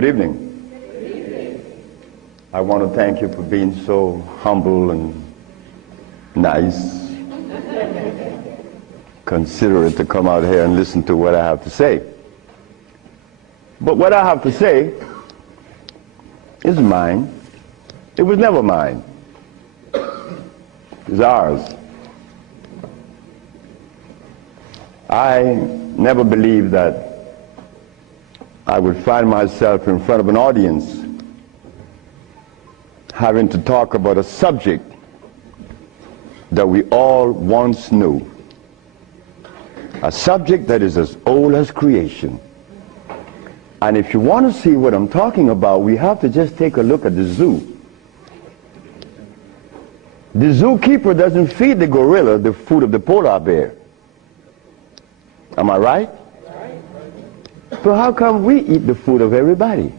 Good evening. Good evening. I want to thank you for being so humble and nice, considerate to come out here and listen to what I have to say. But what I have to say is mine. It was never mine. It's ours. I never believed that I would find myself in front of an audience having to talk about a subject that we all once knew. A subject that is as old as creation. And if you want to see what I'm talking about, we have to just take a look at the zoo. The zookeeper doesn't feed the gorilla the food of the polar bear. Am I right? So how come we eat the food of everybody?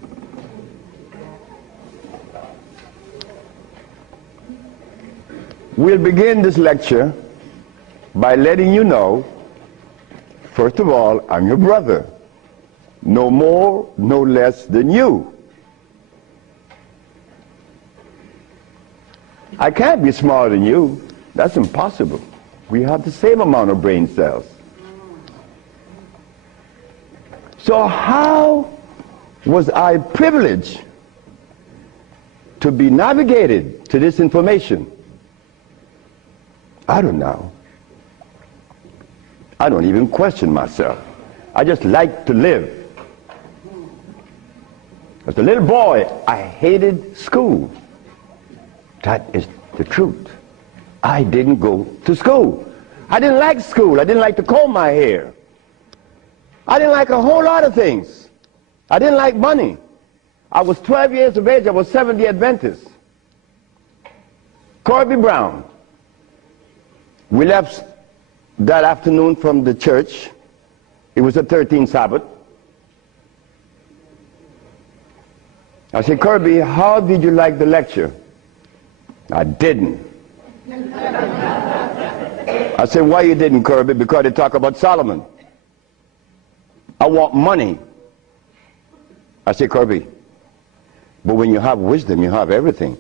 We'll begin this lecture by letting you know, first of all, I'm your brother. No more, no less than you. I can't be smarter than you. That's impossible. We have the same amount of brain cells. So how was I privileged to be navigated to this information? I don't know. I don't even question myself. I just like to live. As a little boy, I hated school. That is the truth. I didn't go to school. I didn't like school. I didn't like to comb my hair. I didn't like a whole lot of things. I didn't like money. I was 12 years of age. I was Seventh-day Adventist. Corby Brown. We left that afternoon from the church. It was the 13th Sabbath. I said, Kirby, how did you like the lecture? I didn't. I said, why you didn't, Kirby? Because they talk about Solomon. I want money. I said, Kirby, but when you have wisdom, you have everything.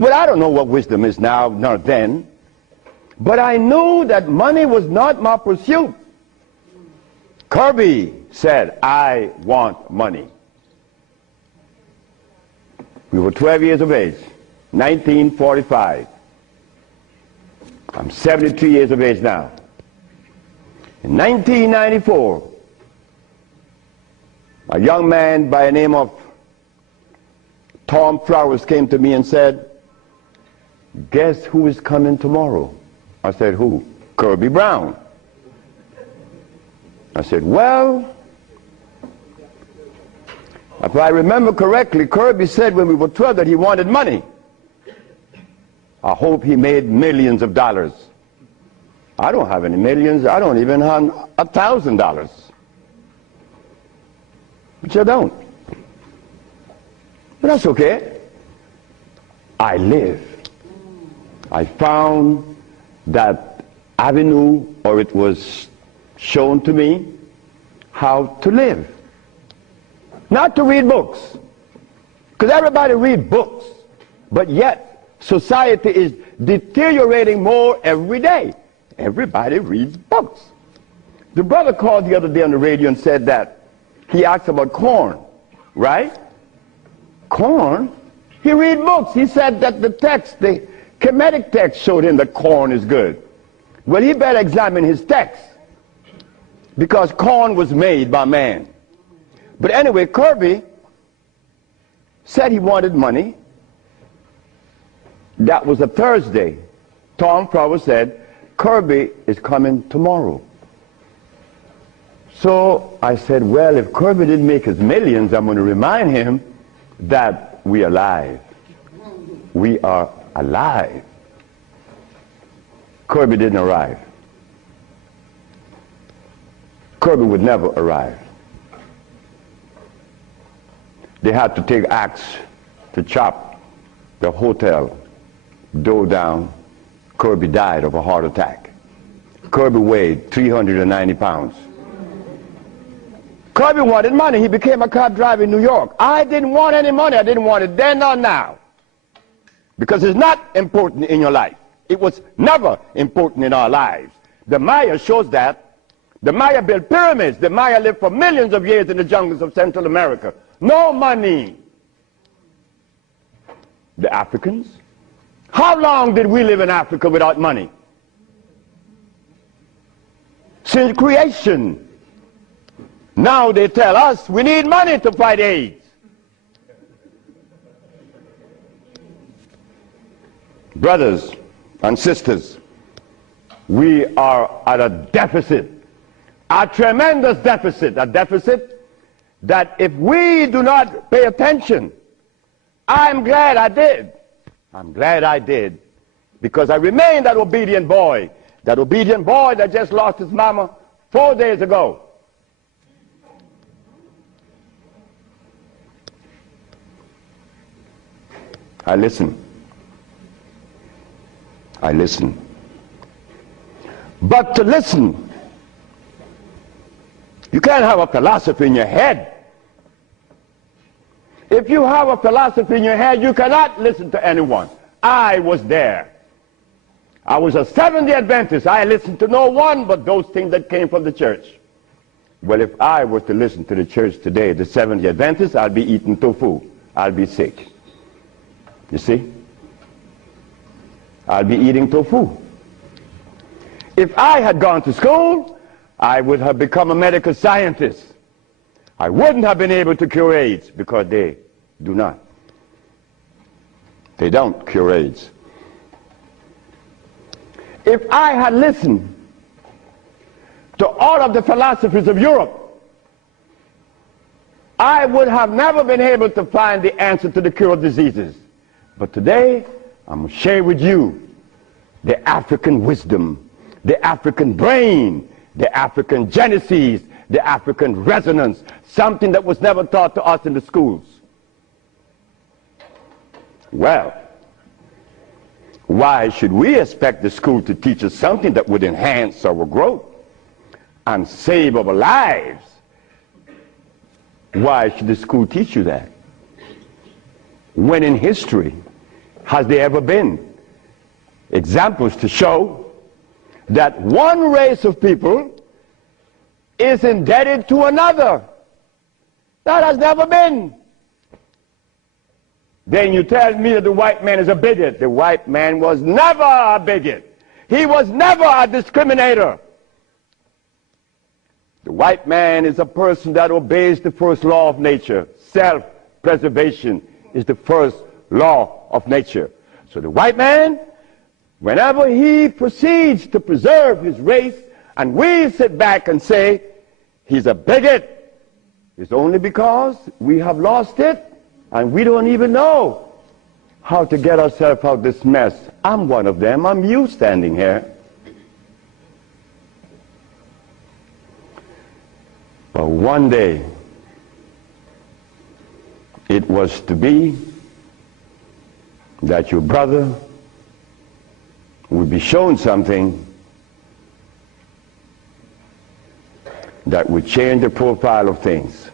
Well, I don't know what wisdom is now, nor then, but I knew that money was not my pursuit. Kirby said, I want money. We were 12 years of age, 1945. I'm 73 years of age now. In 1994, a young man by the name of Tom Flowers came to me and said, guess who is coming tomorrow? I said, who? Kirby Brown. I said, well, if I remember correctly, Kirby said when we were 12 that he wanted money. I hope he made millions of dollars. I don't have any millions. I don't even have $1,000. Which I don't. But that's okay. I live. I found that avenue, or it was shown to me how to live. Not to read books. Because everybody reads books. But yet, society is deteriorating more every day. Everybody reads books. The brother called the other day on the radio and said that he asked about corn, right? Corn? He read books. He said that the text, the Kemetic text showed him that corn is good. Well, he better examine his text. Because corn was made by man. But anyway, Kirby said he wanted money. That was a Thursday. Tom Flowers said, Kirby is coming tomorrow. So I said, well, if Kirby didn't make his millions, I'm going to remind him that we are alive. We are alive. Kirby didn't arrive. Kirby would never arrive. They had to take axe to chop the hotel door down. Kirby died of a heart attack. Kirby weighed 390 pounds. Kirby wanted money. He became a cab driver in New York. I didn't want any money. I didn't want it then nor now. Because it's not important in your life. It was never important in our lives. The Maya shows that. The Maya built pyramids. The Maya lived for millions of years in the jungles of Central America. No money. The Africans? How long did we live in Africa without money? Since creation. Now they tell us we need money to fight AIDS. Brothers and sisters, we are at a deficit, a tremendous deficit, a deficit that if we do not pay attention, I'm glad I did. I'm glad I did, because I remained that obedient boy that just lost his mama 4 days ago. I listen. I listen. But to listen, you can't have a philosophy in your head. If you have a philosophy in your head, you cannot listen to anyone. I was there. I was a Seventh-day Adventist. I listened to no one but those things that came from the church. Well, if I was to listen to the church today, the Seventh-day Adventists, I'd be eating tofu. I'll be sick. You see? I'll be eating tofu. If I had gone to school, I would have become a medical scientist. I wouldn't have been able to cure AIDS, because they do not. They don't cure AIDS. If I had listened to all of the philosophies of Europe, I would have never been able to find the answer to the cure of diseases. But today, I'm going to share with you the African wisdom, the African brain, the African genesis, the African resonance, something that was never taught to us in the schools. Well, why should we expect the school to teach us something that would enhance our growth and save our lives? Why should the school teach you that? When in history has there ever been examples to show that one race of people is indebted to another? That has never been. Then you tell me that the white man is a bigot. The white man was never a bigot. He was never a discriminator. The white man is a person that obeys the first law of nature. Self-preservation is the first law of nature. So the white man, whenever he proceeds to preserve his race, and we sit back and say he's a bigot, it's only because we have lost it and we don't even know how to get ourselves out of this mess. I'm one of them. I'm you standing here. But one day, it was to be that your brother would be shown something that would change the profile of things.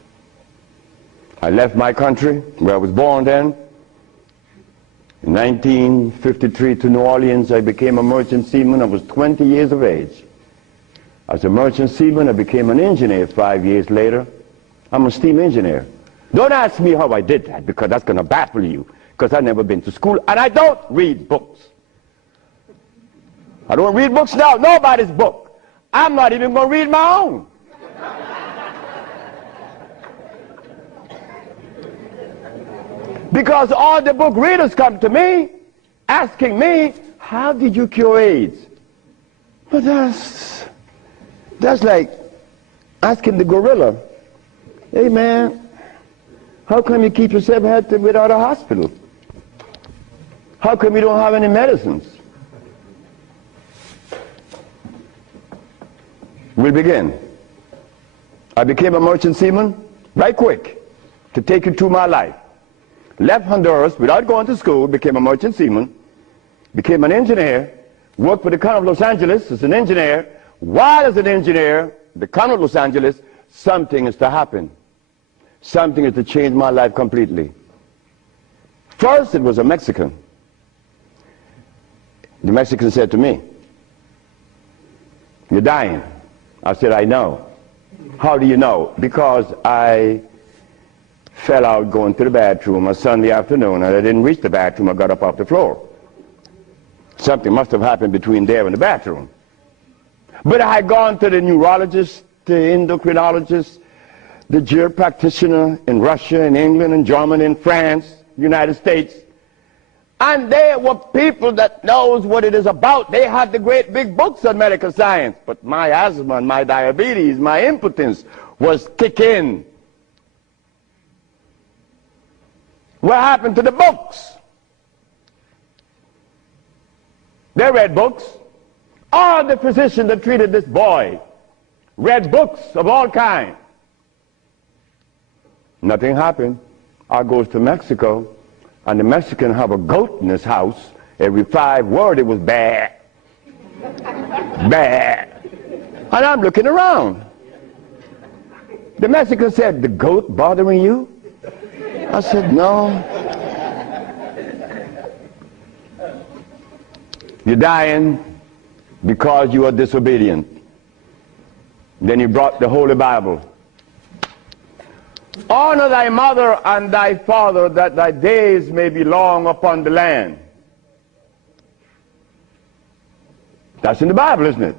I left my country, where I was born then. In 1953 to New Orleans, I became a merchant seaman. I was 20 years of age. As a merchant seaman, I became an engineer 5 years later. I'm a steam engineer. Don't ask me how I did that, because that's going to baffle you, because I've never been to school, and I don't read books. I don't read books now, nobody's book. I'm not even going to read my own. Because all the book readers come to me, asking me, how did you cure AIDS? But that's like asking the gorilla, hey man, how come you keep yourself healthy without a hospital? How come you don't have any medicines? We'll begin. I became a merchant seaman, right quick, to take you through my life. Left Honduras without going to school, became a merchant seaman, became an engineer, worked for the County of Los Angeles as an engineer. While as an engineer, the County of Los Angeles, something is to happen. Something is to change my life completely. First, it was a Mexican. The Mexican said to me, "You're dying." I said, "I know." "How do you know?" "Because I fell out going to the bathroom on Sunday afternoon, and I didn't reach the bathroom. I got up off the floor. Something must have happened between there and the bathroom." But I had gone to the neurologist, the endocrinologist, the GER practitioner in Russia, in England, in Germany, in France, United States. And they were people that knows what it is about. They had the great big books on medical science. But my asthma and my diabetes, my impotence was kicking. What happened to the books? They read books. All the physicians that treated this boy read books of all kinds. Nothing happened. I goes to Mexico, and the Mexican have a goat in his house. Every 5 words it was bad, bad. And I'm looking around. The Mexican said, "The goat bothering you?" I said, "No." "You're dying because you are disobedient." Then he brought the Holy Bible. "Honor thy mother and thy father, that thy days may be long upon the land." That's in the Bible, isn't it?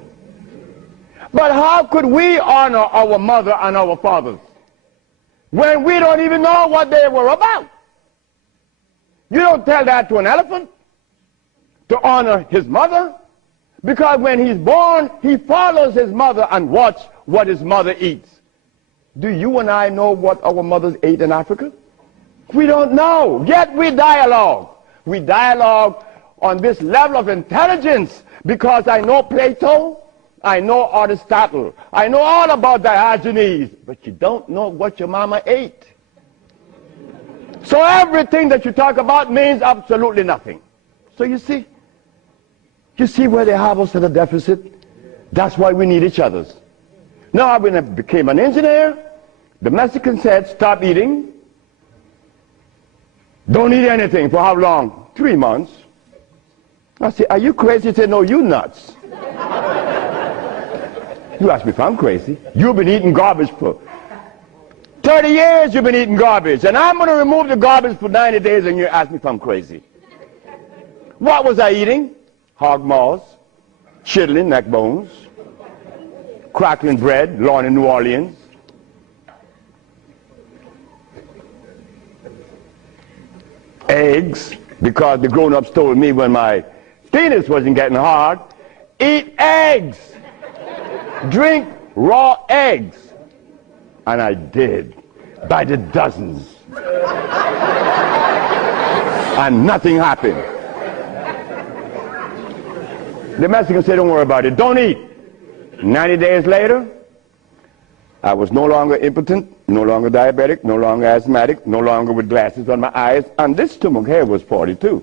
But how could we honor our mother and our fathers when we don't even know what they were about? You don't tell that to an elephant, to honor his mother, because when he's born, he follows his mother and watch what his mother eats. Do you and I know what our mothers ate in Africa? We don't know, yet we dialogue. We dialogue on this level of intelligence because I know Plato, I know Aristotle, I know all about Diogenes, but you don't know what your mama ate. So everything that you talk about means absolutely nothing. So you see where they have us at a deficit? That's why we need each other's. Now, when I became an engineer, the Mexican said, "Stop eating. Don't eat anything." For how long? 3 months. I said, "Are you crazy?" He said, "No, you nuts." You ask me if I'm crazy. You've been eating garbage for 30 years. You've been eating garbage. And I'm going to remove the garbage for 90 days, and you ask me if I'm crazy. What was I eating? Hog maws, chitlin, neck bones, crackling bread, Lawn in New Orleans. Eggs, because the grown-ups told me when my penis wasn't getting hard, eat eggs, drink raw eggs. And I did, by the dozens. And nothing happened. The Mexican said, "Don't worry about it, don't eat." 90 days later, I was no longer impotent, no longer diabetic, no longer asthmatic, no longer with glasses on my eyes, and this stomach hair was 42.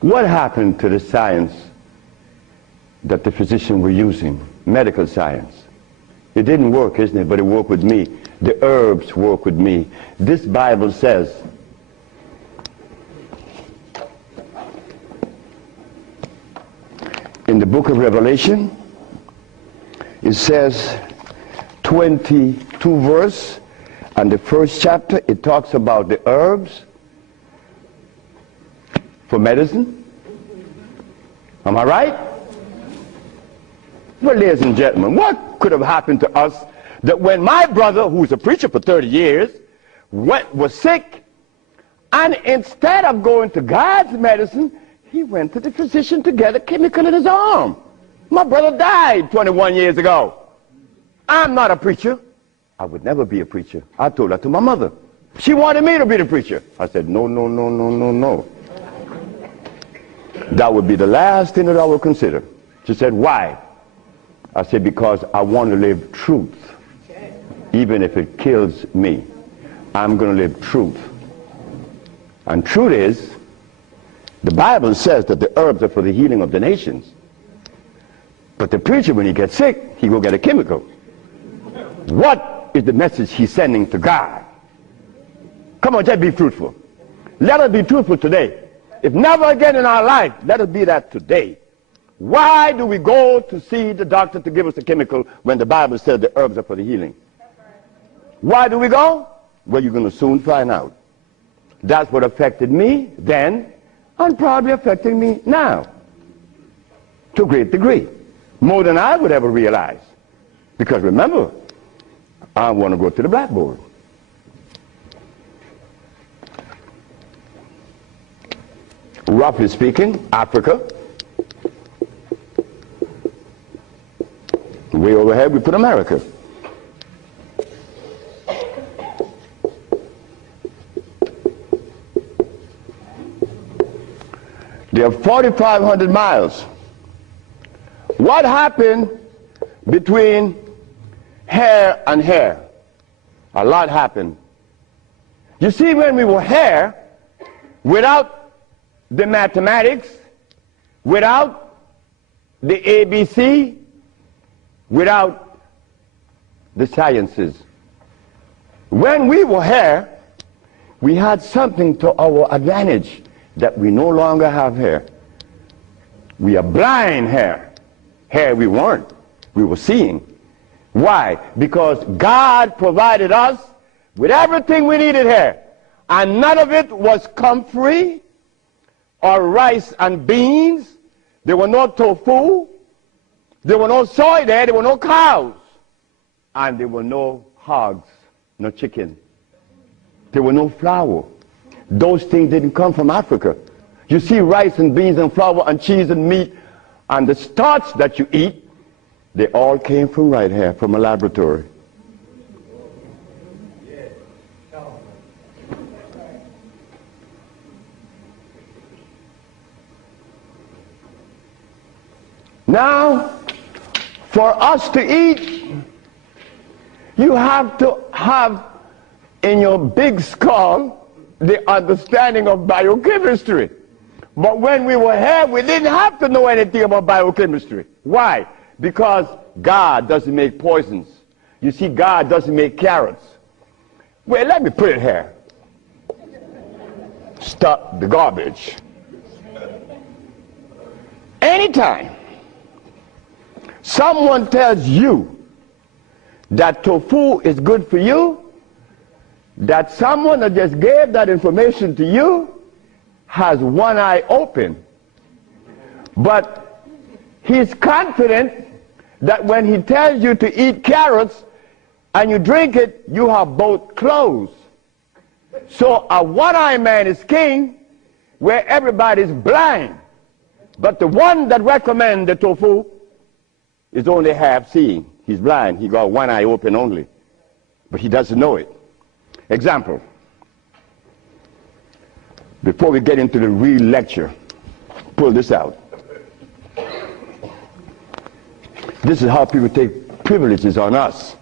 What happened to the science that the physicians were using, medical science? It didn't work, isn't it? But it worked with me. The herbs work with me. This Bible says, in the book of Revelation, it says 22 verse, and the first chapter, it talks about the herbs for medicine. Am I right? Well, ladies and gentlemen, what could have happened to us that when my brother, who's a preacher for 30 years, was sick, and instead of going to God's medicine, he went to the physician to get a chemical in his arm. My brother died 21 years ago. I'm not a preacher. I would never be a preacher. I told that to my mother. She wanted me to be the preacher. I said, no, no, no, no, no, no. That would be the last thing that I would consider. She said, "Why?" I said, "Because I want to live truth. Even if it kills me, I'm going to live truth." And truth is, the Bible says that the herbs are for the healing of the nations. But the preacher, when he gets sick, he go get a chemical. What is the message he's sending to God? Come on, just be truthful. Let us be truthful today. If never again in our life, let us be that today. Why do we go to see the doctor to give us a chemical when the Bible says the herbs are for the healing? Why do we go? Well, you're going to soon find out. That's what affected me then and probably affecting me now to a great degree. More than I would ever realize. Because remember, I want to go to the blackboard. Roughly speaking, Africa. Way overhead, we put America. They are 4,500 miles. What happened between here and here? A lot happened. You see, when we were here, without the mathematics, without the ABC, without the sciences, when we were here, we had something to our advantage that we no longer have here. We are blind here. Here we weren't. We were seeing. Why? Because God provided us with everything we needed here. And none of it was comfrey or rice and beans. There were no tofu. There were no soy there. There were no cows. And there were no hogs, no chicken. There were no flour. Those things didn't come from Africa. You see, rice and beans and flour and cheese and meat and the starch that you eat, they all came from right here, from a laboratory. Now, for us to eat, you have to have in your big skull the understanding of biochemistry. But when we were here, we didn't have to know anything about biochemistry. Why? Because God doesn't make poisons. You see, God doesn't make carrots. Well, let me put it here. Stop the garbage. Anytime someone tells you that tofu is good for you, that someone that just gave that information to you has one eye open. But he's confident that when he tells you to eat carrots and you drink it, you have both closed. So a one-eyed man is king where everybody's blind. But the one that recommends the tofu is only half seeing. He's blind. He got one eye open only. But he doesn't know it. Example. Before we get into the real lecture, pull this out. This is how people take privileges on us.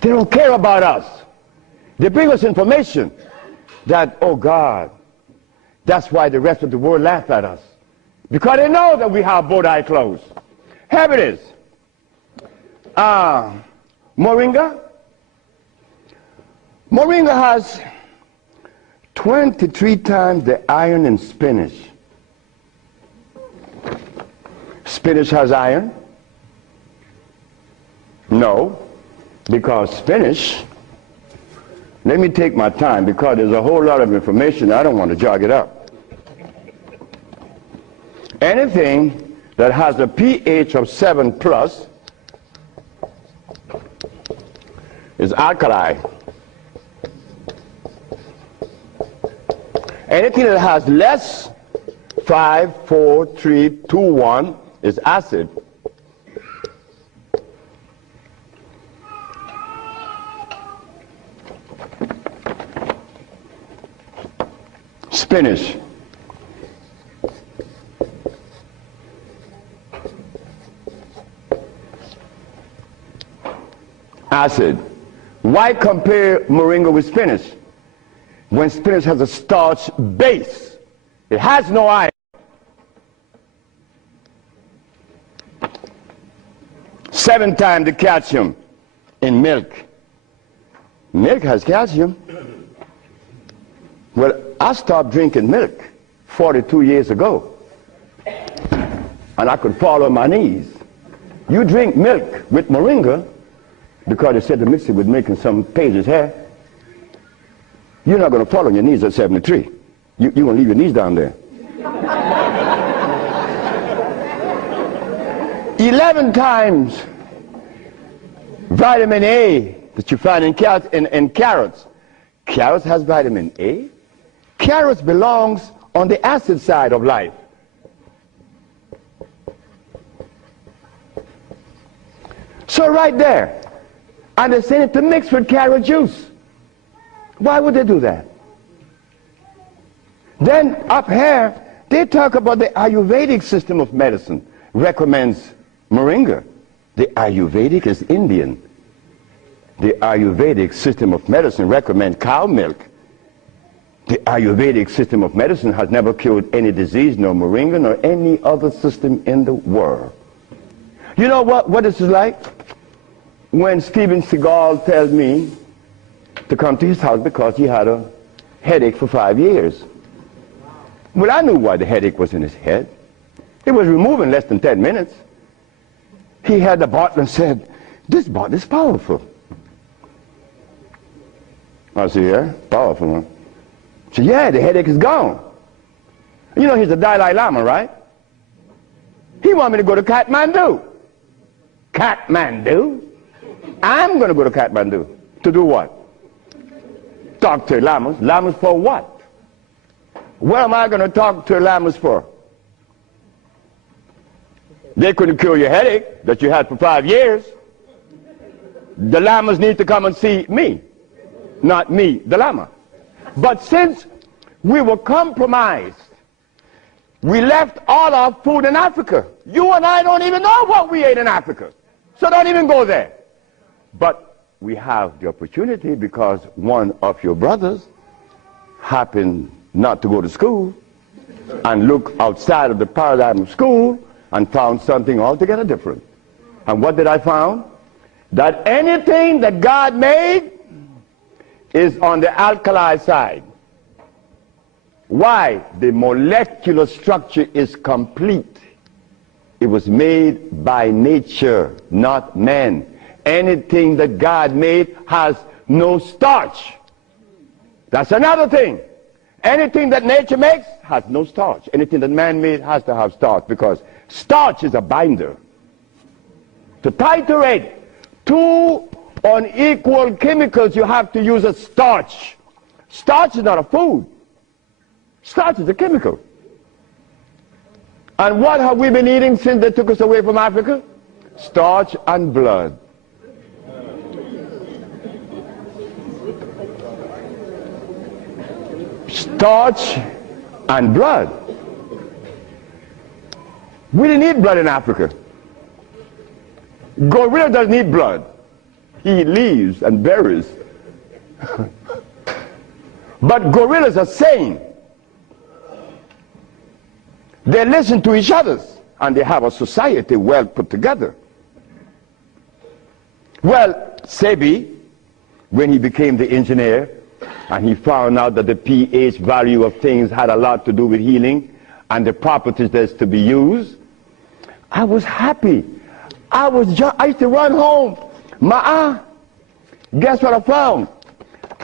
They don't care about us. They bring us information that, oh God, that's why the rest of the world laugh at us. Because they know that we have both eyes closed. Here it is. Moringa. Moringa has 23 times the iron in spinach. Spinach has iron? No, because spinach, let me take my time because there's a whole lot of information. I don't want to jog it up. Anything that has a pH of 7 plus is alkali. Anything that has less, 5, 4, 3, 2, 1, is acid. Spinach. Acid. Why compare moringa with spinach? When spinach has a starch base, it has no iron. 7 times the calcium in milk. Milk has calcium. Well, I stopped drinking milk 42 years ago, and I could fall on my knees. You drink milk with moringa, because they said to mix it with milk and some pages hair, you're not going to fall on your knees at 73. You're going to leave your knees down there. 11 times vitamin A that you find in carrots. Carrots has vitamin A. Carrots belongs on the acid side of life. So right there, and they're saying to mix with carrot juice. Why would they do that? Then up here, they talk about the Ayurvedic system of medicine recommends moringa. The Ayurvedic is Indian. The Ayurvedic system of medicine recommends cow milk. The Ayurvedic system of medicine has never cured any disease, nor moringa, nor any other system in the world. You know what this is like? When Steven Seagal tells me to come to his house because he had a headache for 5 years. Well, I knew why the headache was in his head. It was removed in less than 10 minutes. He had the bottle and said, "This bottle is powerful." I said, "Yeah, powerful, huh?" He said, "Yeah, the headache is gone." You know, he's the Dalai Lama, right? He wanted me to go to Kathmandu. Kathmandu? I'm going to go to Kathmandu. To do what? Talk to lamas. Lamas for what? What am I going to talk to lamas for? They couldn't cure your headache that you had for 5 years. The lamas need to come and see me, not me, the lama. But since we were compromised, we left all our food in Africa. You and I don't even know what we ate in Africa. So don't even go there. But we have the opportunity because one of your brothers happened not to go to school and look outside of the paradigm of school and found something altogether different. And what did I find? That anything that God made is on the alkali side. Why? The molecular structure is complete. It was made by nature, not man. Anything that God made has no starch. That's another thing. Anything that nature makes has no starch. Anything that man made has to have starch, because starch is a binder. To titrate two unequal chemicals, you have to use a starch. Starch is not a food. Starch is a chemical. And what have we been eating since they took us away from Africa? Starch and blood. Starch and blood. We didn't eat blood in Africa. Gorilla doesn't eat blood. He eats leaves and berries. But gorillas are sane. They listen to each other, and they have a society well put together. Well, Sebi, when he became the engineer, and he found out that the pH value of things had a lot to do with healing and the properties that's to be used, I was happy. I used to run home. Guess what I found?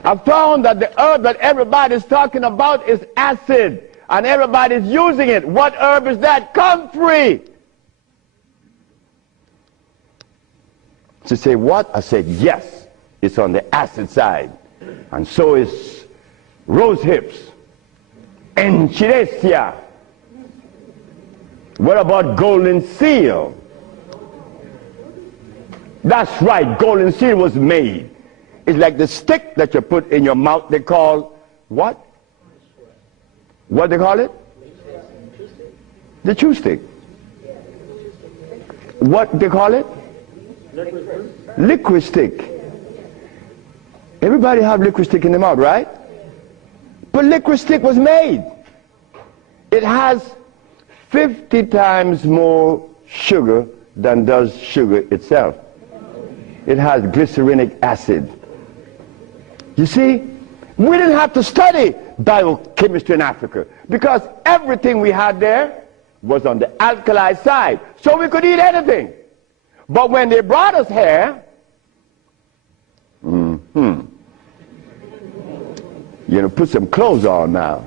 I found that the herb that everybody's talking about is acid, and everybody's using it. What herb is that? Comfrey. She said, what? I said, yes, it's on the acid side. And so is rose hips, enchirecia. What about golden seal? That's right, golden seal was made. It's like the stick that you put in your mouth. They call what? What they call it? The chew stick. What they call it? Liquid stick. Everybody have liquid stick in the mouth, right? But liquid stick was made. It has 50 times more sugar than does sugar itself. It has glycerinic acid. You see, we didn't have to study biochemistry in Africa because everything we had there was on the alkali side, so we could eat anything. But when they brought us here, you know, put some clothes on now.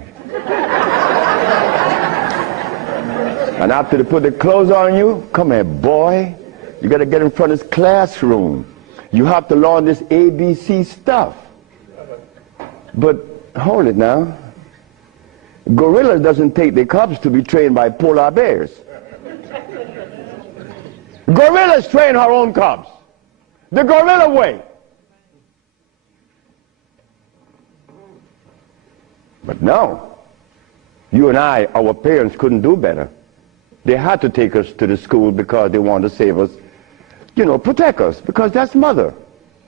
And after they put the clothes on you, come here, boy, you got to get in front of this classroom. You have to learn this ABC stuff. But hold it now. Gorilla doesn't take the cubs to be trained by polar bears. Gorillas train her own cubs. The gorilla way. But no, you and I, our parents couldn't do better. They had to take us to the school because they wanted to save us, you know, protect us, because that's mother.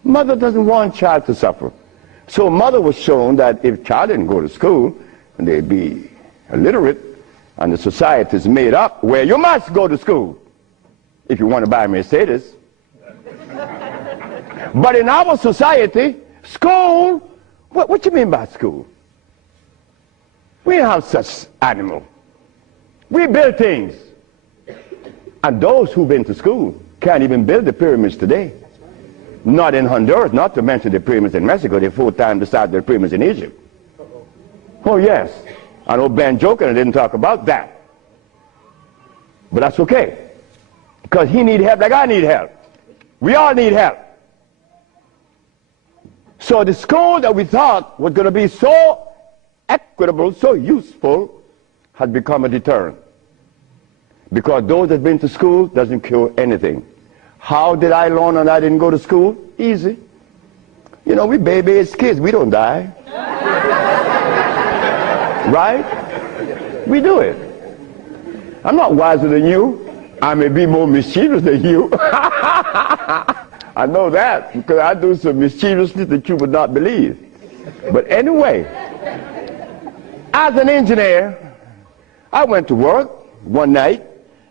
Mother doesn't want child to suffer. So mother was shown that if child didn't go to school, they'd be illiterate, and the society is made up where you must go to school if you want to buy a Mercedes. But in our society, school, what you mean by school? We don't have such animal. We build things. And those who've been to school can't even build the pyramids today. Not in Honduras, not to mention the pyramids in Mexico. They're 4 times the size of the pyramids in Egypt. Oh yes. I know Ben joking and didn't talk about that. But that's okay. Because he need help like I need help. We all need help. So the school that we thought was going to be so equitable, so useful, has become a deterrent. Because those that have been to school doesn't cure anything. How did I learn and I didn't go to school? Easy. You know, we baby-aged kids, we don't die. Right? We do it. I'm not wiser than you. I may be more mischievous than you. I know that because I do some mischievousness that you would not believe. But anyway, as an engineer, I went to work one night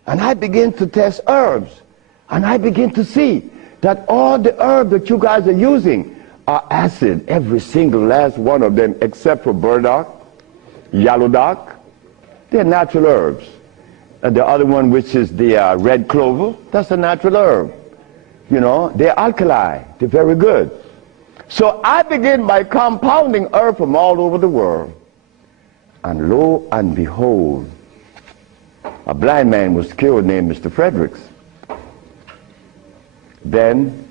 and I began to test herbs. And I began to see that all the herbs that you guys are using are acid, every single last one of them, except for burdock, yellow dock. They're natural herbs. And the other one, which is the red clover, that's a natural herb. You know, they're alkali. They're very good. So I began by compounding herbs from all over the world. And lo and behold, a blind man was killed named Mr. Fredericks. Then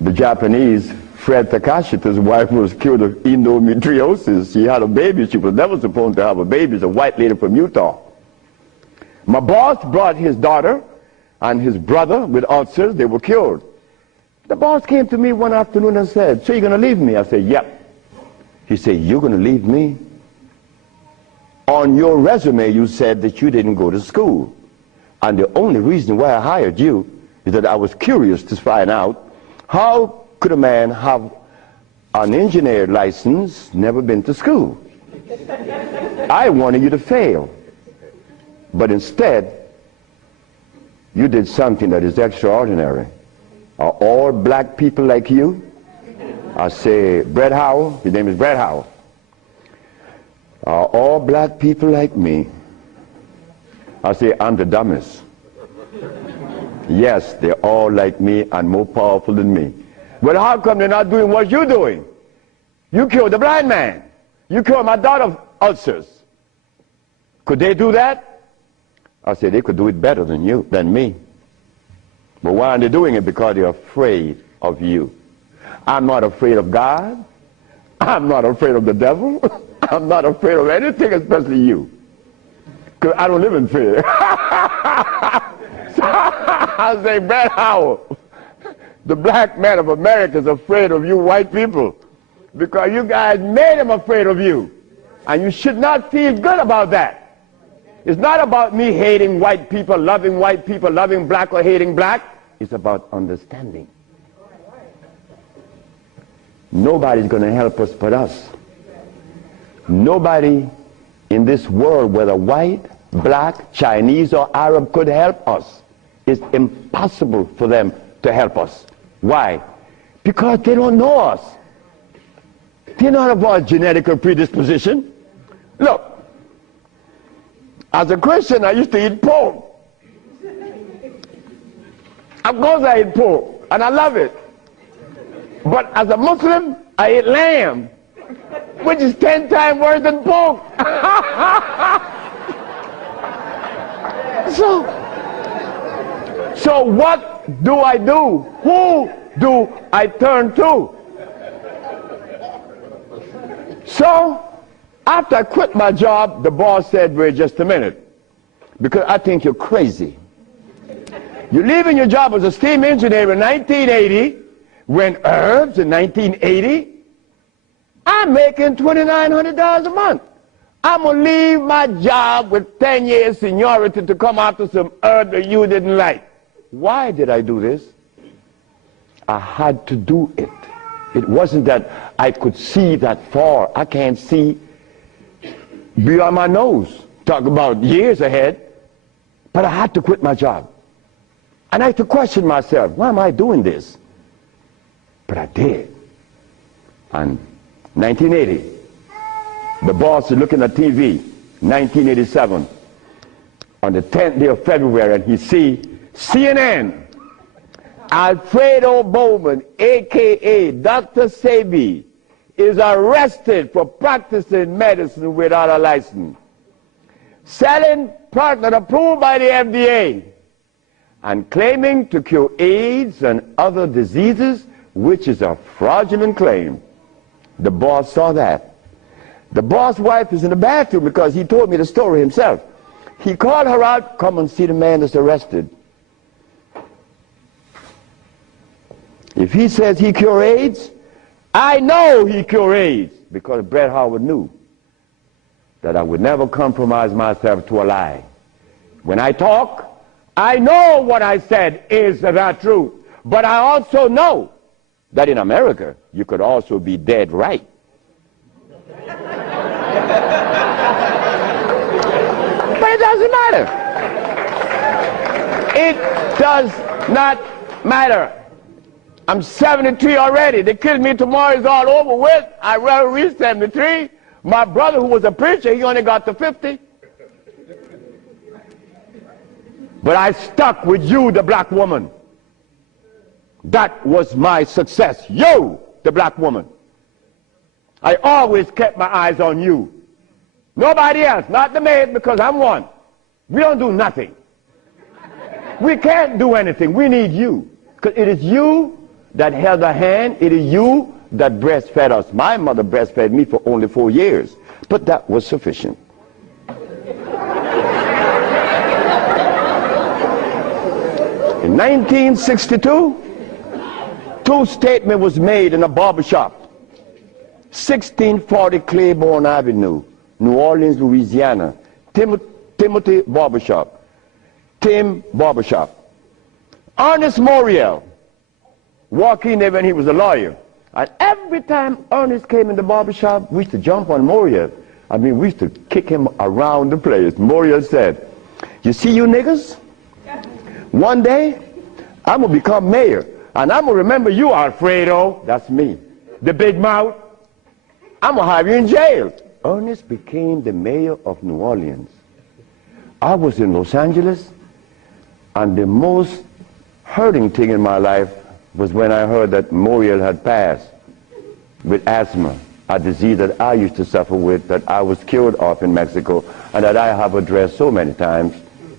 the Japanese, Fred Takashita's wife, was killed of endometriosis. She had a baby. She was never supposed to have a baby. It's a white lady from Utah. My boss brought his daughter and his brother with ulcers. They were killed. The boss came to me one afternoon and said, "So you're going to leave me?" I said, "Yep." He said, "You're going to leave me? On your resume, you said that you didn't go to school. And the only reason why I hired you is that I was curious to find out how could a man have an engineer license, never been to school. I wanted you to fail. But instead, you did something that is extraordinary. Are all black people like you?" I say, "Brett Howell," his name is Brett Howell. "Are all black people like me?" I say, "I'm the dumbest." "Yes, they're all like me and more powerful than me." "Well, how come they're not doing what you're doing? You killed the blind man. You killed my daughter's ulcers. Could they do that?" I said, "They could do it better than you, than me. But why aren't they doing it? Because they're afraid of you. I'm not afraid of God. I'm not afraid of the devil. I'm not afraid of anything, especially you. Because I don't live in fear." So I say, "Brett Howell, the black man of America is afraid of you white people because you guys made him afraid of you. And you should not feel good about that. It's not about me hating white people, loving black or hating black. It's about understanding. Nobody's going to help us but us. Nobody in this world, whether white, black, Chinese, or Arab, could help us it's impossible for them to help us. Why? Because they don't know us. They don't have our genetic predisposition. Look, as a Christian, I used to eat pork. Of course I eat pork, and I love it. But as a Muslim, I eat lamb, which is 10 times worse than pork. So what do I do? Who do I turn to? So after I quit my job, the boss said, wait just a minute, because I think you're crazy. You're leaving your job as a steam engineer in 1980, when herbs in 1980, I'm making $2,900 a month. I'm going to leave my job with 10 years seniority to come after some herb that you didn't like. Why did I do this? I had to do it. It wasn't that I could see that far. I can't see beyond my nose. Talk about years ahead. But I had to quit my job. And I had to question myself, why am I doing this? But I did. And 1980, the boss is looking at TV, 1987, on the 10th day of February, and he see CNN, Alfredo Bowman, a.k.a. Dr. Sebi, is arrested for practicing medicine without a license, selling product not approved by the FDA, and claiming to cure AIDS and other diseases, which is a fraudulent claim. The boss saw that. The boss' wife is in the bathroom because he told me the story himself. He called her out, come and see the man that's arrested. If he says he cure AIDS, I know he cure AIDS, because Bret Howard knew that I would never compromise myself to a lie. When I talk, I know what I said is the truth, but I also know that in America, you could also be dead right. But it doesn't matter. It does not matter. I'm 73 already. They killed me tomorrow, it's all over with. I rather reach 73. My brother, who was a preacher, he only got to 50. But I stuck with you, the black woman. That was my success. You, the black woman. I always kept my eyes on you. Nobody else, not the maid, because I'm one. We don't do nothing. We can't do anything. We need you. Because it is you that held a hand. It is you that breastfed us. My mother breastfed me for only 4 years. But that was sufficient. In 1962, two statements was made in a barbershop. 1640 Claiborne Avenue, New Orleans, Louisiana. Timothy Barbershop. Tim Barbershop. Ernest Moriel walked in there when he was a lawyer. And every time Ernest came in the barbershop, we used to jump on Moriel. I mean, we used to kick him around the place. Moriel said, you see you niggas? One day, I'm going to become mayor. And I'm going to remember you, Alfredo. That's me. The big mouth. I'm going to have you in jail. Ernest became the mayor of New Orleans. I was in Los Angeles, and the most hurting thing in my life was when I heard that Moriel had passed with asthma, a disease that I used to suffer with, that I was cured of in Mexico, and that I have addressed so many times.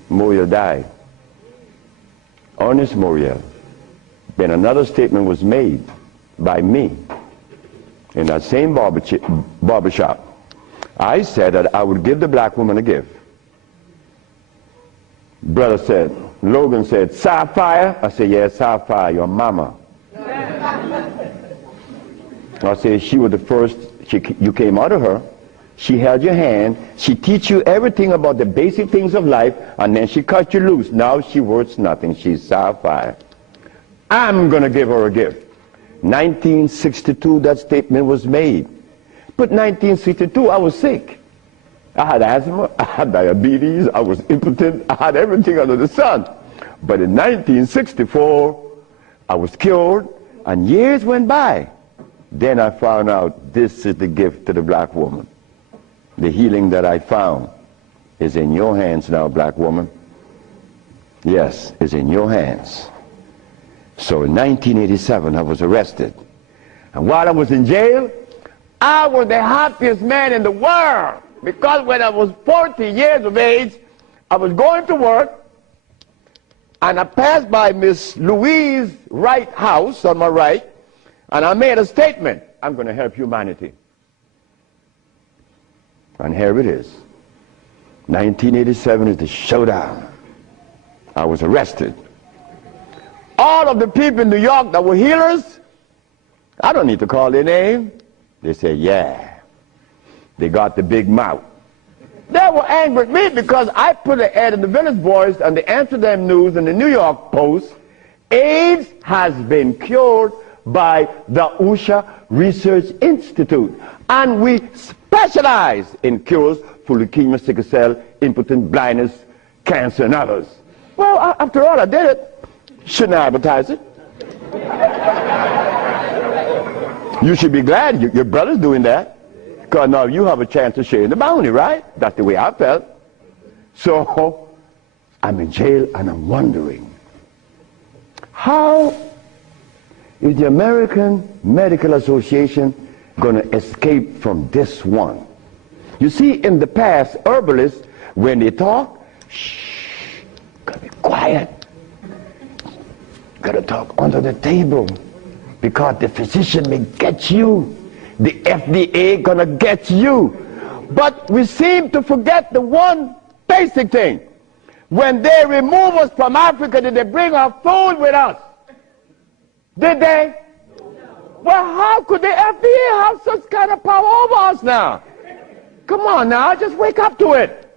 Moriel died. Ernest Moriel. Then another statement was made by me in that same barbershop. I said that I would give the black woman a gift. Brother said, Logan said, Sapphire? I said, yes, Sapphire, your mama. I said, she was the first, you came out of her, she held your hand, she teach you everything about the basic things of life, and then she cut you loose. Now she worth nothing, she's Sapphire. I'm going to give her a gift. 1962, that statement was made. But 1962, I was sick. I had asthma, I had diabetes, I was impotent, I had everything under the sun. But in 1964, I was cured, and years went by. Then I found out this is the gift to the black woman. The healing that I found is in your hands now, black woman. Yes, it's in your hands. So in 1987, I was arrested. And while I was in jail, I was the happiest man in the world. Because when I was 40 years of age, I was going to work, and I passed by Miss Louise Wright house on my right, and I made a statement: I'm going to help humanity. And here it is. 1987 is the showdown. I was arrested. All of the people in New York that were healers, I don't need to call their name. They said, yeah, they got the big mouth. They were angry with me because I put an ad in the Village Voice and the Amsterdam News and the New York Post. AIDS has been cured by the USHA Research Institute. And we specialize in cures for leukemia, sickle cell, impotence, blindness, cancer, and others. Well, after all, I did it. Shouldn't I advertise it? You should be glad your brother's doing that. Because now you have a chance to share in the bounty, right? That's the way I felt. So I'm in jail and I'm wondering, how is the American Medical Association going to escape from this one? You see, in the past, herbalists, when they talk, shh, gotta be quiet. Gotta talk under the table, because the physician may get you. The FDA gonna get you. But we seem to forget the one basic thing. When they remove us from Africa, did they bring our food with us? Did they? Well, how could the FDA have such kind of power over us now? Come on now, just wake up to it.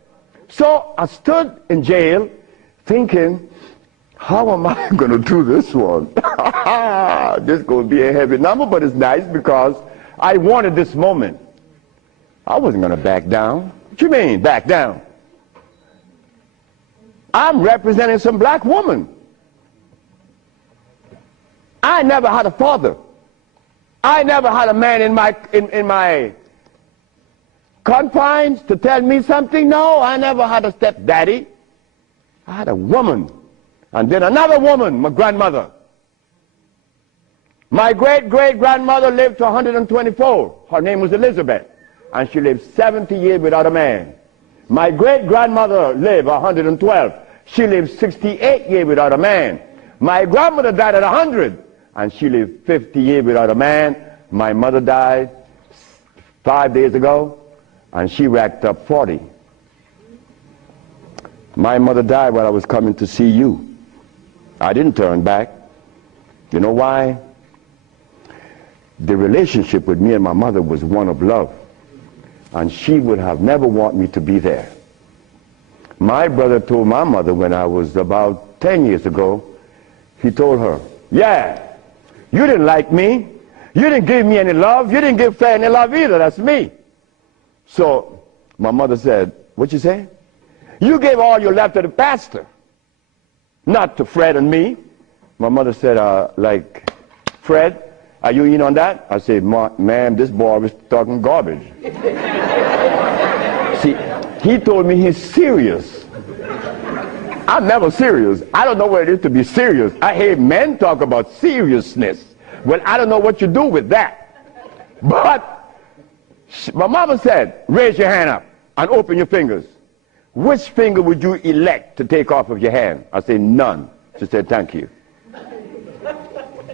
So I stood in jail thinking, how am I going to do this one? This is going to be a heavy number, but it's nice because I wanted this moment. I wasn't going to back down. What you mean, back down? I'm representing some black woman. I never had a father. I never had a man in my confines to tell me something. No, I never had a stepdaddy. I had a woman. And then another woman, my grandmother. My great-great-grandmother lived to 124. Her name was Elizabeth. And she lived 70 years without a man. My great-grandmother lived 112. She lived 68 years without a man. My grandmother died at 100. And she lived 50 years without a man. My mother died 5 days ago. And she racked up 40. My mother died while I was coming to see you. I didn't turn back. You know why? The relationship with me and my mother was one of love. And she would have never wanted me to be there. My brother told my mother when I was about 10 years ago, he told her, yeah, you didn't like me. You didn't give me any love. You didn't give Fred any love either. That's me. So my mother said, what you say? You gave all your love to the pastor, not to Fred and me. My mother said, like, Fred, are you in on that? I said, ma'am, this boy was talking garbage. See, he told me he's serious. I'm never serious. I don't know what it is to be serious. I hear men talk about seriousness. Well, I don't know what you do with that. But my mama said, raise your hand up and open your fingers. Which finger would you elect to take off of your hand? I said, none. She said, thank you.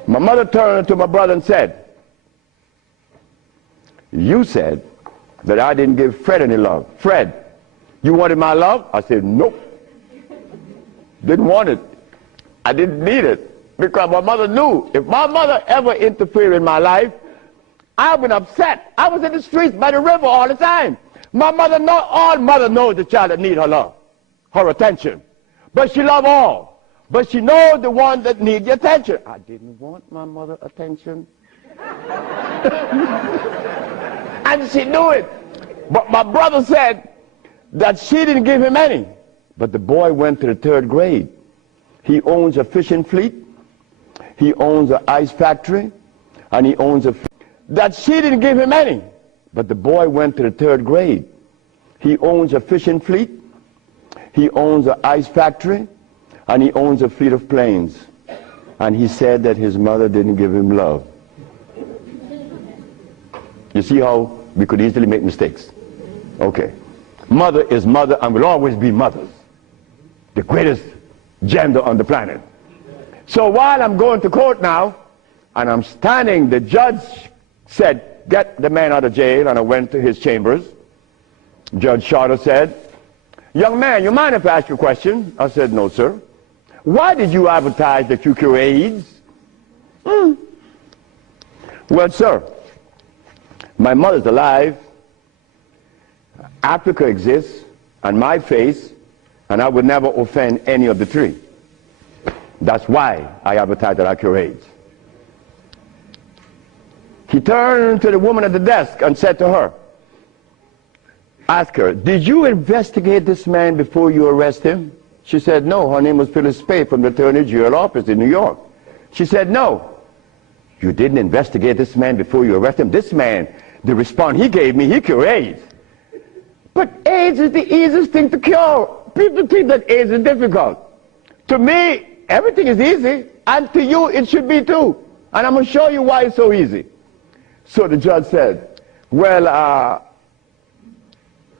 My mother turned to my brother and said, you said that I didn't give Fred any love. Fred, you wanted my love? I said, nope. Didn't want it. I didn't need it. Because my mother knew if my mother ever interfered in my life, I would be upset. I was in the streets by the river all the time. My mother knows, all mother knows the child that needs her love, her attention. But she loves all. But she knows the one that needs the attention. I didn't want my mother attention. And she knew it. But my brother said that she didn't give him any. But the boy went to the 3rd grade. He owns a fishing fleet. He owns an ice factory. And he owns that she didn't give him any. But the boy went to the 3rd grade. He owns a fishing fleet. He owns an ice factory. And he owns a fleet of planes. And he said that his mother didn't give him love. You see how we could easily make mistakes? Okay. Mother is mother and will always be mothers. The greatest gender on the planet. So while I'm going to court now, and I'm standing, the judge said, get the man out of jail, and I went to his chambers. Judge Shorter said, young man, you mind if I ask you a question? I said, no, sir. Why did you advertise that you cure AIDS? Well, sir, my mother's alive, Africa exists, and my face, and I would never offend any of the three. That's why I advertise that I cure AIDS. He turned to the woman at the desk and said to her, ask her, did you investigate this man before you arrest him? She said, no. Her name was Phyllis Spade from the Attorney General office in New York. She said, no. You didn't investigate this man before you arrest him? This man, the response he gave me, he cured AIDS. But AIDS is the easiest thing to cure. People think that AIDS is difficult. To me, everything is easy, and to you it should be too. And I'm going to show you why it's so easy. So the judge said, well,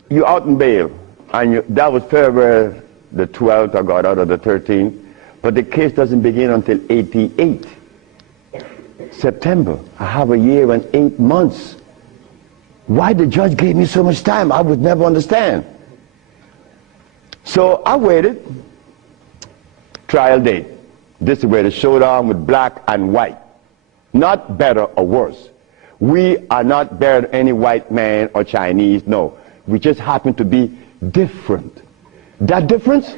you're out in bail. And that was February the 12th, I got out of the 13th. But the case doesn't begin until 88. September. I have a year and 8 months. Why the judge gave me so much time, I would never understand. So I waited. Trial date. This is where the showdown with black and white. Not better or worse. We are not better than any white man or Chinese, no. We just happen to be different. That difference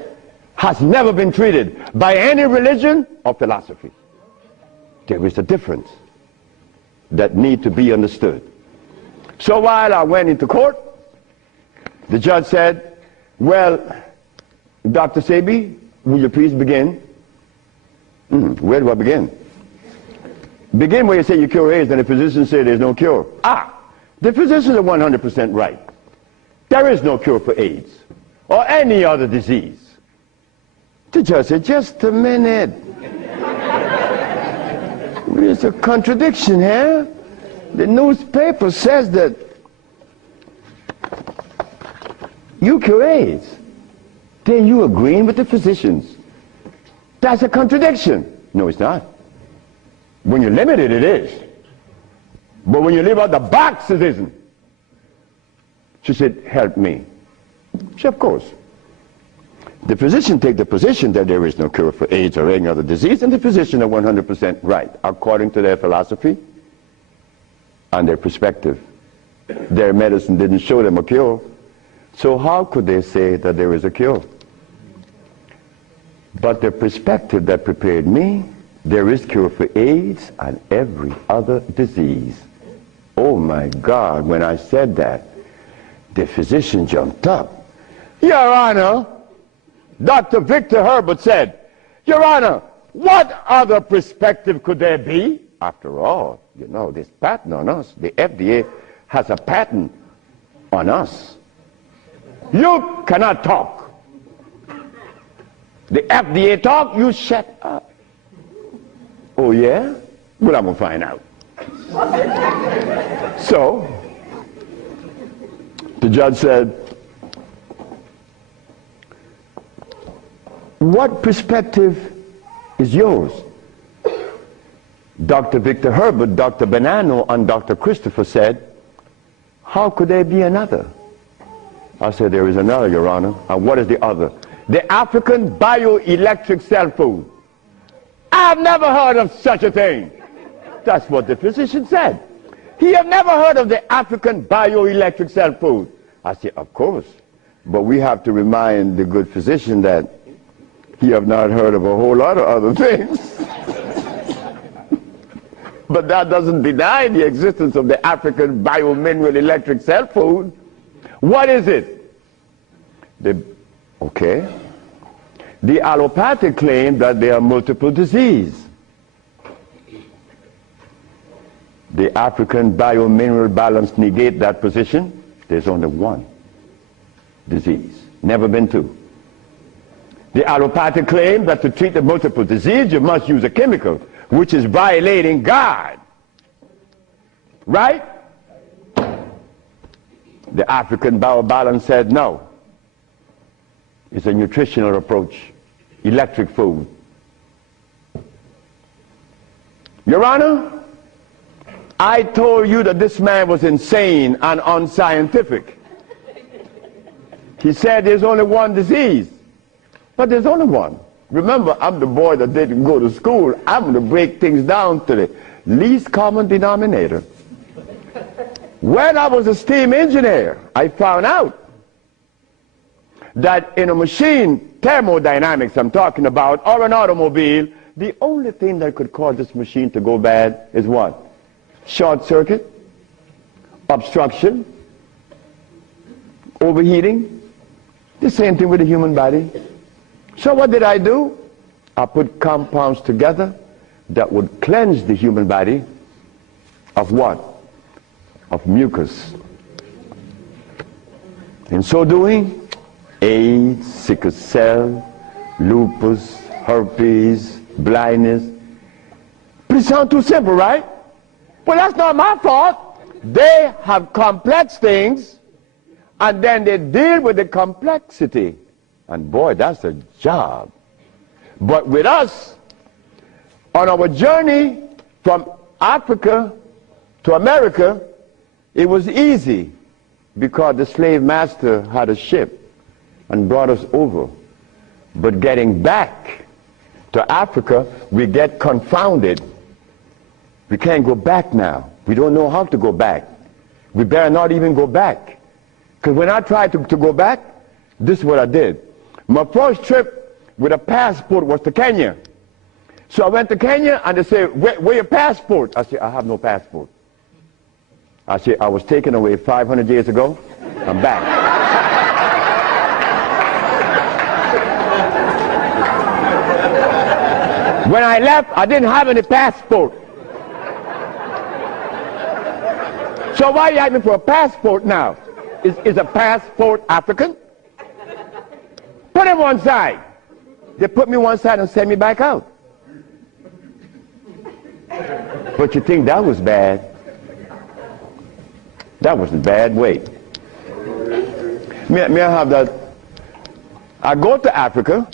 has never been treated by any religion or philosophy. There is a difference that needs to be understood. So while I went into court, the judge said, well, Dr. Sebi, will you please begin? Where do I begin? Begin where you say you cure AIDS and the physicians say there's no cure. The physicians are 100% right. There is no cure for AIDS or any other disease. The judge said, just a minute. There's a contradiction here. The newspaper says that you cure AIDS. Then you agreeing with the physicians. That's a contradiction. No, it's not. When you're limited, it is. But when you leave out the box, it isn't. She said, help me. She said, of course. The physician take the position that there is no cure for AIDS or any other disease, and the physician are 100% right, according to their philosophy and their perspective. Their medicine didn't show them a cure. So how could they say that there is a cure? But the perspective that prepared me, there is cure for AIDS and every other disease. Oh my God, when I said that, the physician jumped up. Your Honor, Dr. Victor Herbert said, Your Honor, what other perspective could there be? After all, you know, this patent on us, the FDA has a patent on us. You cannot talk. The FDA talk, you shut up. Oh yeah? Well, I'm going to find out. So, the judge said, what perspective is yours? Dr. Victor Herbert, Dr. Bonanno, and Dr. Christopher said, how could there be another? I said, there is another, Your Honor. And what is the other? The African bioelectric cell food. I've never heard of such a thing. That's what the physician said. He had never heard of the African bioelectric cell food. I said, of course. But we have to remind the good physician that he have not heard of a whole lot of other things. But that doesn't deny the existence of the African biomineral electric cell food. What is it? Okay. The allopathic claim that there are multiple diseases. The African biomineral balance negate that position. There's only one disease, never been two. The allopathic claim that to treat the multiple disease you must use a chemical, which is violating God. Right? The African biobalance said no. It's a nutritional approach, electric food. Your Honor, I told you that this man was insane and unscientific. He said there's only one disease, but there's only one. Remember, I'm the boy that didn't go to school. I'm going to break things down to the least common denominator. When I was a steam engineer, I found out that in a machine, thermodynamics I'm talking about, or an automobile, the only thing that could cause this machine to go bad is what? Short circuit, obstruction, overheating. The same thing with the human body. So what did I do? I put compounds together that would cleanse the human body of what? Of mucus. In so doing, AIDS, sickle cell, lupus, herpes, blindness. But it sounds too simple, right? Well, that's not my fault. They have complex things, and then they deal with the complexity. And boy, that's a job. But with us, on our journey from Africa to America, it was easy because the slave master had a ship and brought us over. But getting back to Africa, we get confounded. We can't go back now. We don't know how to go back. We better not even go back. Because when I tried to go back, this is what I did. My first trip with a passport was to Kenya. So I went to Kenya and they said, where your passport? I said, I have no passport. I said, I was taken away 500 years ago. I'm back. When I left, I didn't have any passport. So why are you asking for a passport now? Is a passport African? Put him one side. They put me one side and sent me back out. But you think that was bad? That was a bad way. May I have that? I go to Africa.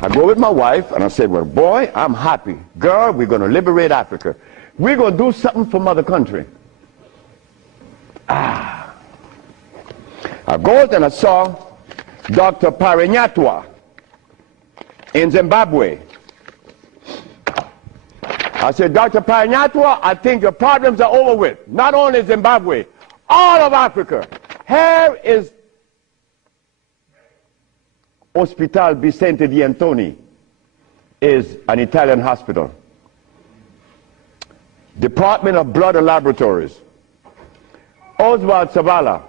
I go with my wife and I said, well, boy, I'm happy. Girl, we're going to liberate Africa. We're going to do something for mother country. I go and I saw Dr. Parinyatwa in Zimbabwe. I said, Dr. Parinyatwa, I think your problems are over with. Not only Zimbabwe, all of Africa. Here is Hospital Vicente di Antoni, is an Italian hospital. Department of Blood and Laboratories. Oswald Zavala,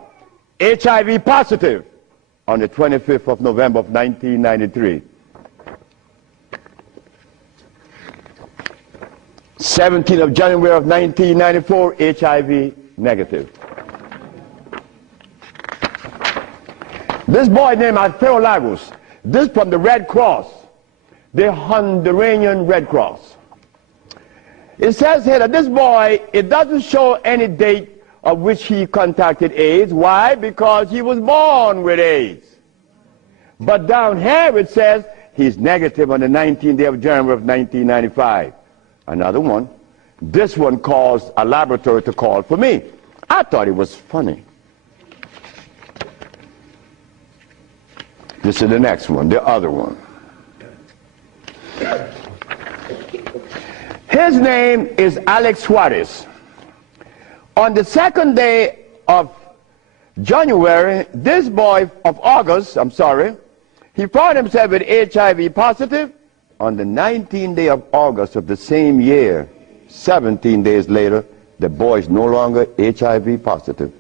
HIV positive on the 25th of November of 1993. 17th of January of 1994, HIV negative. This boy named Alfredo Lagos, this from the Red Cross, the Honduran Red Cross. It says here that this boy, it doesn't show any date of which he contracted AIDS. Why? Because he was born with AIDS. But down here it says he's negative on the 19th day of January of 1995. Another one. This one caused a laboratory to call for me. I thought it was funny. This is the next one, the other one. His name is Alex Suarez. On the second day of January, this boy of August, he found himself with HIV positive. On the 19th day of August of the same year, 17 days later, the boy is no longer HIV positive.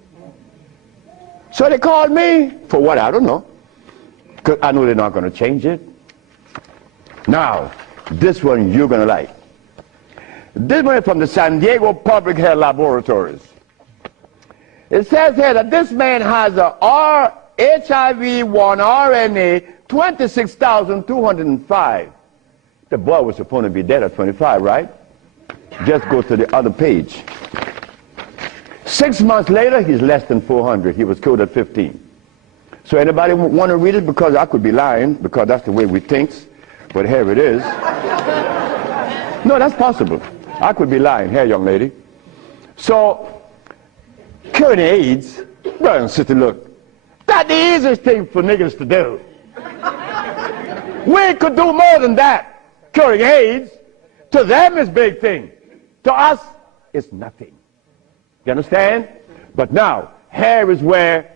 So they called me for what? I don't know. because I know they're not going to change it. Now, this one you're going to like. This one is from the San Diego Public Health Laboratories. It says here that this man has a HIV-1 RNA 26,205. The boy was supposed to be dead at 25, right? Just go to the other page. 6 months later, he's less than 400. He was killed at 15. So anybody want to read it? Because I could be lying, because that's the way we think. But here it is. No, that's possible. I could be lying. Here, young lady. So, curing AIDS, brother and sister, look, that's the easiest thing for niggas to do. We could do more than that. Curing AIDS, to them is big thing. To us, it's nothing. You understand? But now, here is where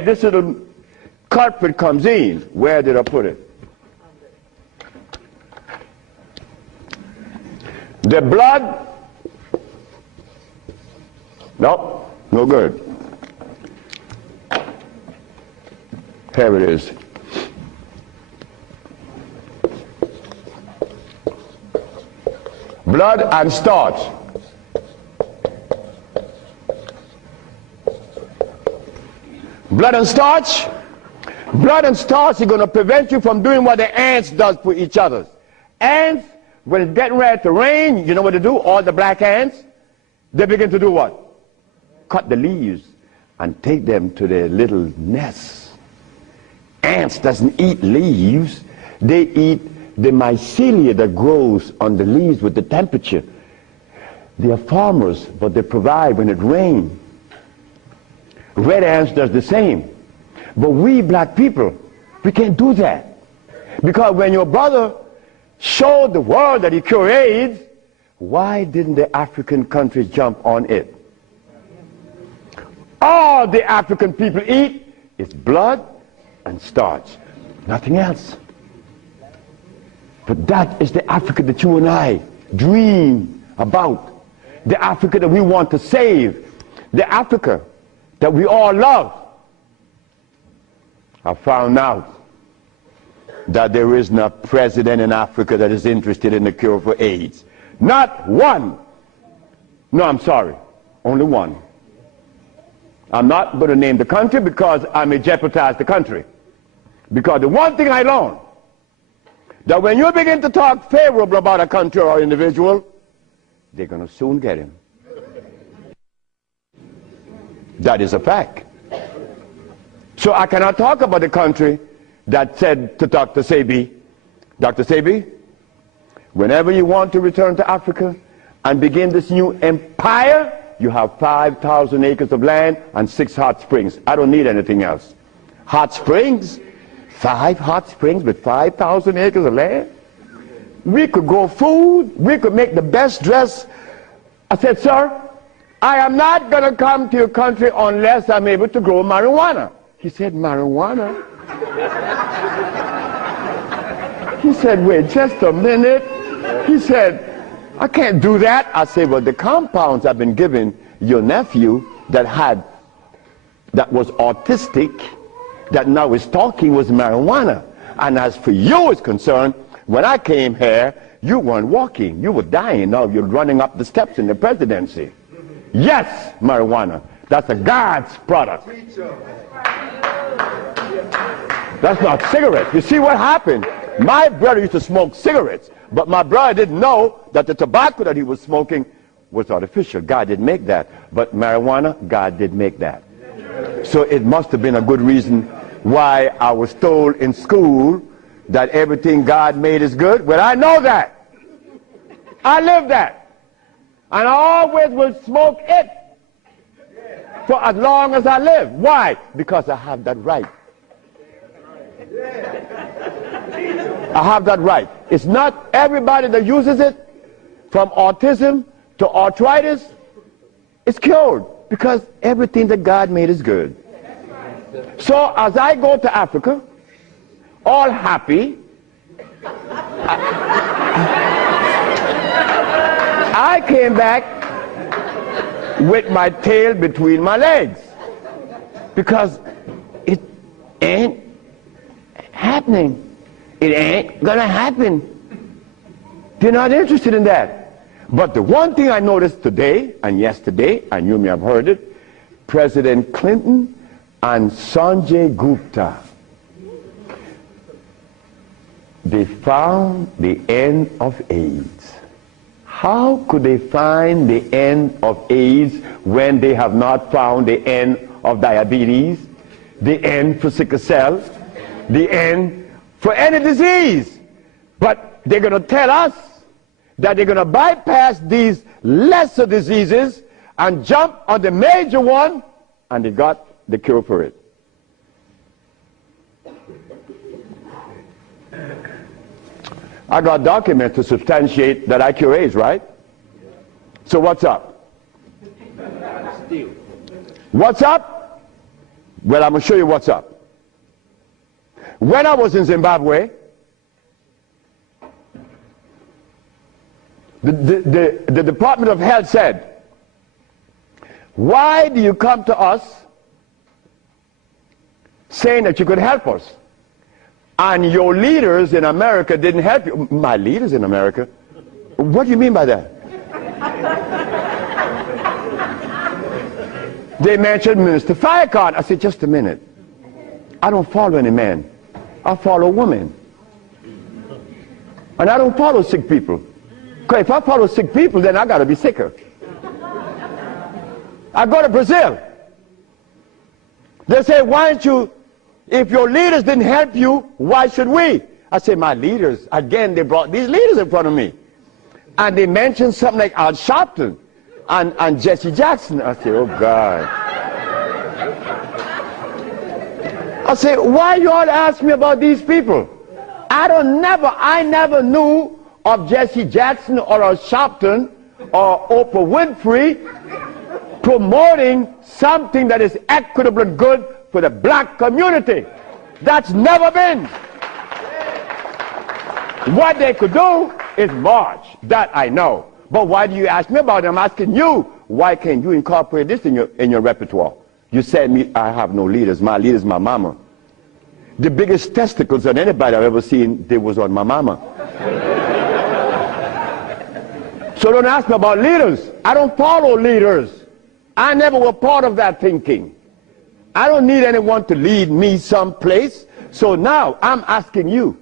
this little culprit comes in. Where did I put it? The blood, nope, no good. Here it is. Blood and starch. Blood and starch. Blood and starch is going to prevent you from doing what the ants does for each other. Ants, when it's getting ready to rain, you know what they do? All the black ants, they begin to do what? Cut the leaves and take them to their little nests. Ants doesn't eat leaves. They eat the mycelia that grows on the leaves with the temperature. They are farmers, but they provide when it rains. Red ants does the same. But we black people, we can't do that. Because when your brother showed the world that he cured AIDS, why didn't the African countries jump on it? All the African people eat is blood and starch, nothing else. But that is the Africa that you and I dream about. The Africa that we want to save. The Africa that we all love. I found out that there isn't a president in Africa that is interested in the cure for AIDS. Not one. No, I'm sorry. Only one. I'm not going to name the country because I may jeopardize the country. Because the one thing I learned, that when you begin to talk favorable about a country or individual, they're going to soon get him. That is a fact. So I cannot talk about the country that said to Dr. Sebi, Dr. Sebi, whenever you want to return to Africa and begin this new empire, you have 5,000 acres of land and 6 hot springs. I don't need anything else. Hot springs? 5 hot springs with 5,000 acres of land? We could grow food. We could make the best dress. I said, sir, I am not going to come to your country unless I'm able to grow marijuana. He said, marijuana? He said, wait just a minute. He said, I can't do that. I said, well, the compounds I've been giving your nephew that was autistic, that now is talking, was marijuana. And as for you is concerned, when I came here, you weren't walking. You were dying. Now you're running up the steps in the presidency. Yes, marijuana. That's a God's product. That's not cigarettes. You see what happened? My brother used to smoke cigarettes, but my brother didn't know that the tobacco that he was smoking was artificial. God didn't make that. But marijuana, God did make that. So it must have been a good reason why I was told in school that everything God made is good. Well, I know that. I live that. And I always will smoke it for as long as I live. Why? Because I have that right. I have that right. It's not everybody that uses it, from autism to arthritis, is cured, because everything that God made is good. So as I go to Africa, all happy, I came back with my tail between my legs, because ain't happening. It ain't gonna happen. They're not interested in that. But the one thing I noticed today and yesterday, and you may have heard it, President Clinton and Sanjay Gupta, they found the end of AIDS. How could they find the end of AIDS when they have not found the end of diabetes, the end for sickle cell, the end for any disease? But they're going to tell us that they're going to bypass these lesser diseases and jump on the major one, and they got the cure for it. I got documents to substantiate that I cure AIDS, right? So what's up? Still. What's up? Well, I'm going to show you what's up. When I was in Zimbabwe, the Department of Health said, why do you come to us saying that you could help us? And your leaders in America didn't help you. My leaders in America? What do you mean by that? They mentioned Minister Farrakhan. I said, just a minute. I don't follow any man. I follow women. And I don't follow sick people. Because if I follow sick people, then I got to be sicker. I go to Brazil. They say, why don't you, if your leaders didn't help you, why should we? I say, my leaders, again, they brought these leaders in front of me. And they mentioned something like Al Sharpton and Jesse Jackson. I say, oh God. I say, why you all ask me about these people? I never knew of Jesse Jackson or Al Sharpton or Oprah Winfrey promoting something that is equitable and good for the black community. That's never been. What they could do is march. That I know. But why do you ask me about it? I'm asking you, why can't you incorporate this in your repertoire? You said me, I have no leaders. My leader is my mama. The biggest testicles that anybody I've ever seen, they was on my mama. So don't ask me about leaders. I don't follow leaders. I never was part of that thinking. I don't need anyone to lead me someplace. So now I'm asking you,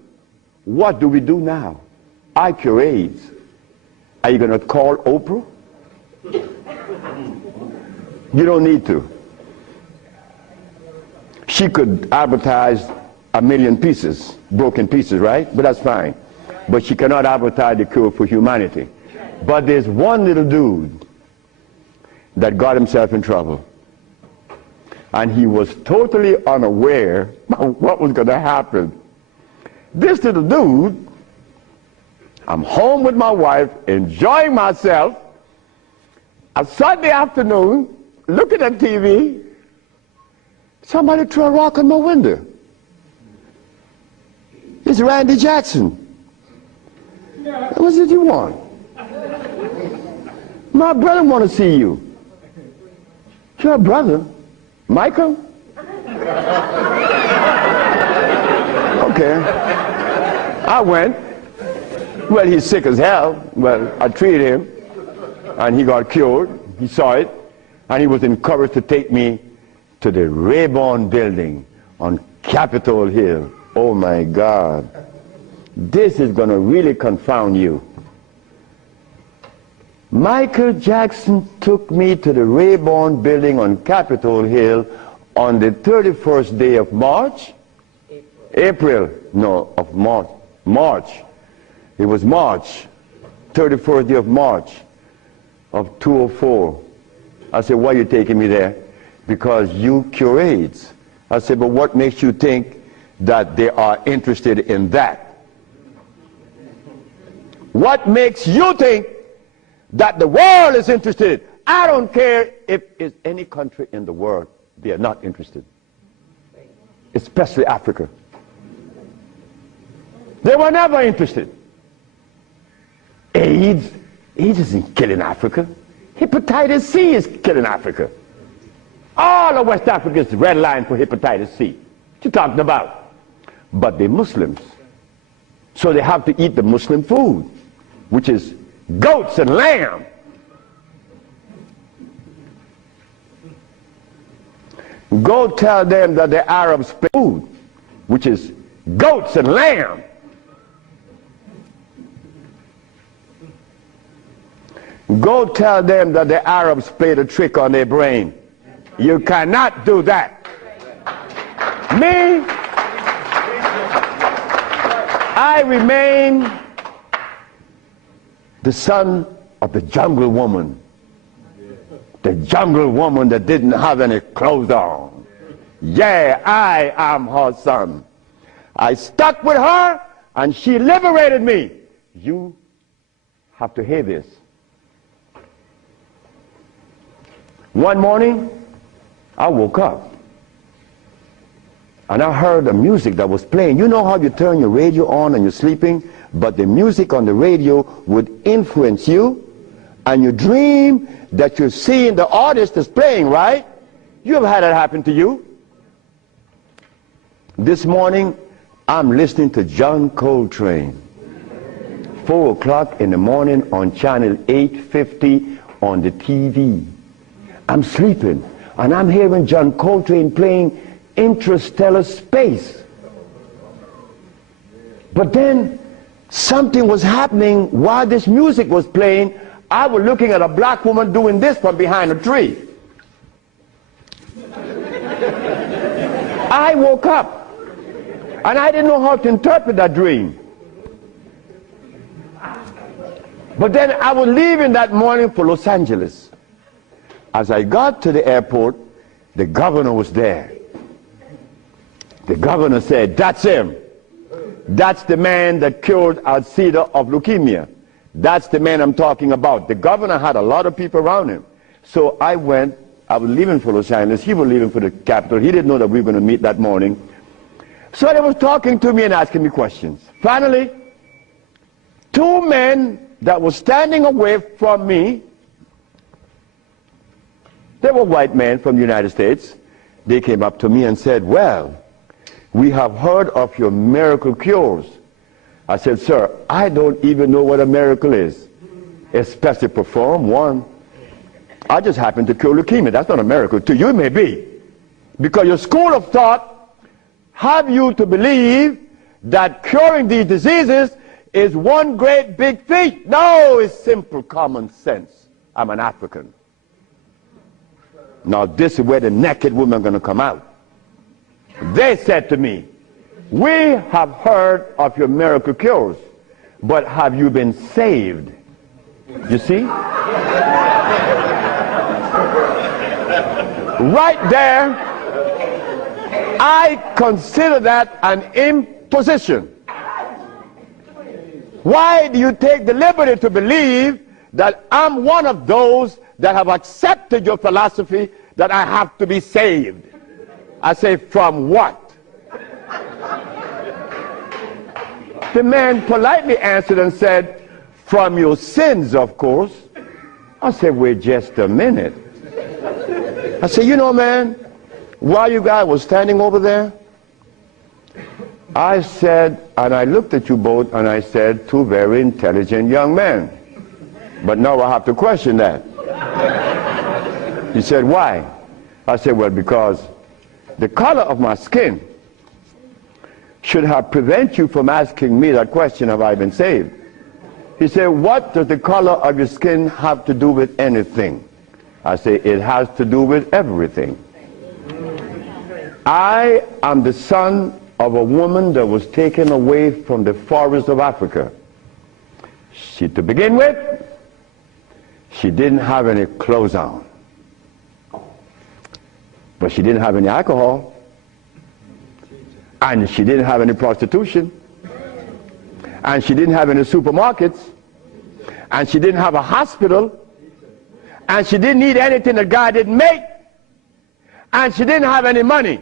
what do we do now? I cure AIDS. Are you going to call Oprah? You don't need to. She could advertise 1 million pieces, broken pieces, right? But that's fine. But she cannot advertise the cure for humanity. But there's one little dude that got himself in trouble. And he was totally unaware of what was going to happen. This little dude, I'm home with my wife, enjoying myself, a Sunday afternoon, looking at TV, somebody threw a rock on my window. It's Randy Jackson. What did you want? My brother want to see you. Your brother? Michael? Okay. I went. Well, he's sick as hell. Well, I treated him, and he got cured. He saw it, and he was encouraged to take me to the Rayburn building on Capitol Hill. Oh my God. This is going to really confound you. Michael Jackson took me to the Rayburn building on Capitol Hill on the 31st day of March? April. No, of March. March. It was March. 31st day of March of 2004. I said, why are you taking me there? Because you cure AIDS. I said, but what makes you think that they are interested in that? What makes you think that the world is interested? I don't care if it's any country in the world, they are not interested. Especially Africa. They were never interested. AIDS isn't killing Africa. Hepatitis C is killing Africa. All of West Africa is red line for hepatitis C. you talking about? But they're Muslims. So they have to eat the Muslim food, which is goats and lamb. Go tell them that the Arabs play food, which is goats and lamb. Go tell them that the Arabs played a trick on their brain. You cannot do that. Me, I remain the son of the jungle woman. The jungle woman that didn't have any clothes on. Yeah, I am her son. I stuck with her and she liberated me. You have to hear this. One morning, I woke up and I heard the music that was playing. You know how you turn your radio on and you're sleeping, but the music on the radio would influence you, and you dream that you're seeing the artist that's playing, right? You have had that happen to you. This morning, I'm listening to John Coltrane. 4 o'clock in the morning on channel 850 on the TV. I'm sleeping, and I'm hearing John Coltrane playing Interstellar Space. But then something was happening while this music was playing. I was looking at a black woman doing this from behind a tree. I woke up, and I didn't know how to interpret that dream. But then I was leaving that morning for Los Angeles. As I got to the airport, the governor was there. The governor said, "That's him. That's the man that cured Alcida of leukemia. That's the man I'm talking about." The governor had a lot of people around him. So I went. I was leaving for Los Angeles. He was leaving for the capital. He didn't know that we were going to meet that morning. So they was talking to me and asking me questions. Finally, 2 men that were standing away from me, they were white men from the United States. They came up to me and said, "Well, we have heard of your miracle cures." I said, "Sir, I don't even know what a miracle is, especially perform one. I just happen to cure leukemia. That's not a miracle. To you it may be, because your school of thought have you to believe that curing these diseases is one great big feat. No, it's simple common sense. I'm an African. Now this is where the naked women are going to come out. They said to me, "We have heard of your miracle cures, but have you been saved?" You see? Right there, I consider that an imposition. Why do you take the liberty to believe that I'm one of those that have accepted your philosophy that I have to be saved? I say, from what? The man politely answered and said, "From your sins, of course." I said, "Wait just a minute." I said, "You know, man, while you guys were standing over there, I said," and I looked at you both, and I said, "Two very intelligent young men. But now I have to question that." He said, "Why?" I said, "Well, because the color of my skin should have prevented you from asking me that question, have I been saved?" He said, "What does the color of your skin have to do with anything?" I say, "It has to do with everything. I am the son of a woman that was taken away from the forests of Africa. To begin with, she didn't have any clothes on. But she didn't have any alcohol. And she didn't have any prostitution. And she didn't have any supermarkets. And she didn't have a hospital. And she didn't need anything that God didn't make. And she didn't have any money.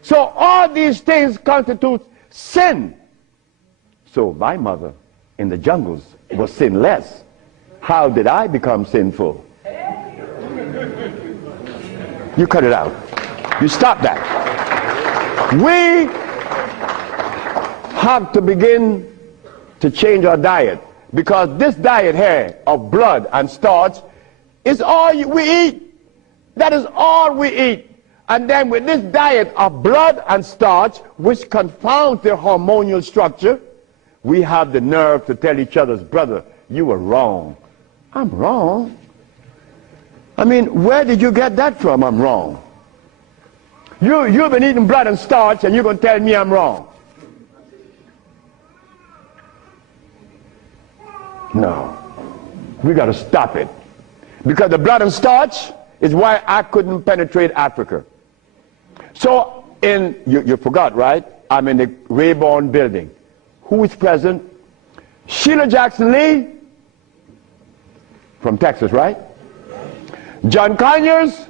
So all these things constitute sin. So my mother in the jungles was sinless. How did I become sinful?" You cut it out. You stop that. We have to begin to change our diet, because this diet here of blood and starch is all we eat. That is all we eat. And then with this diet of blood and starch, which confounds their hormonal structure, we have the nerve to tell each other's brother, you were wrong. I'm wrong. I mean, where did you get that from? I'm wrong. You've been eating blood and starch, and you're going to tell me I'm wrong. No. We got to stop it. Because the blood and starch is why I couldn't penetrate Africa. So, you forgot, right? I'm in the Rayborn building. Who is present? Sheila Jackson Lee from Texas, right? John Conyers,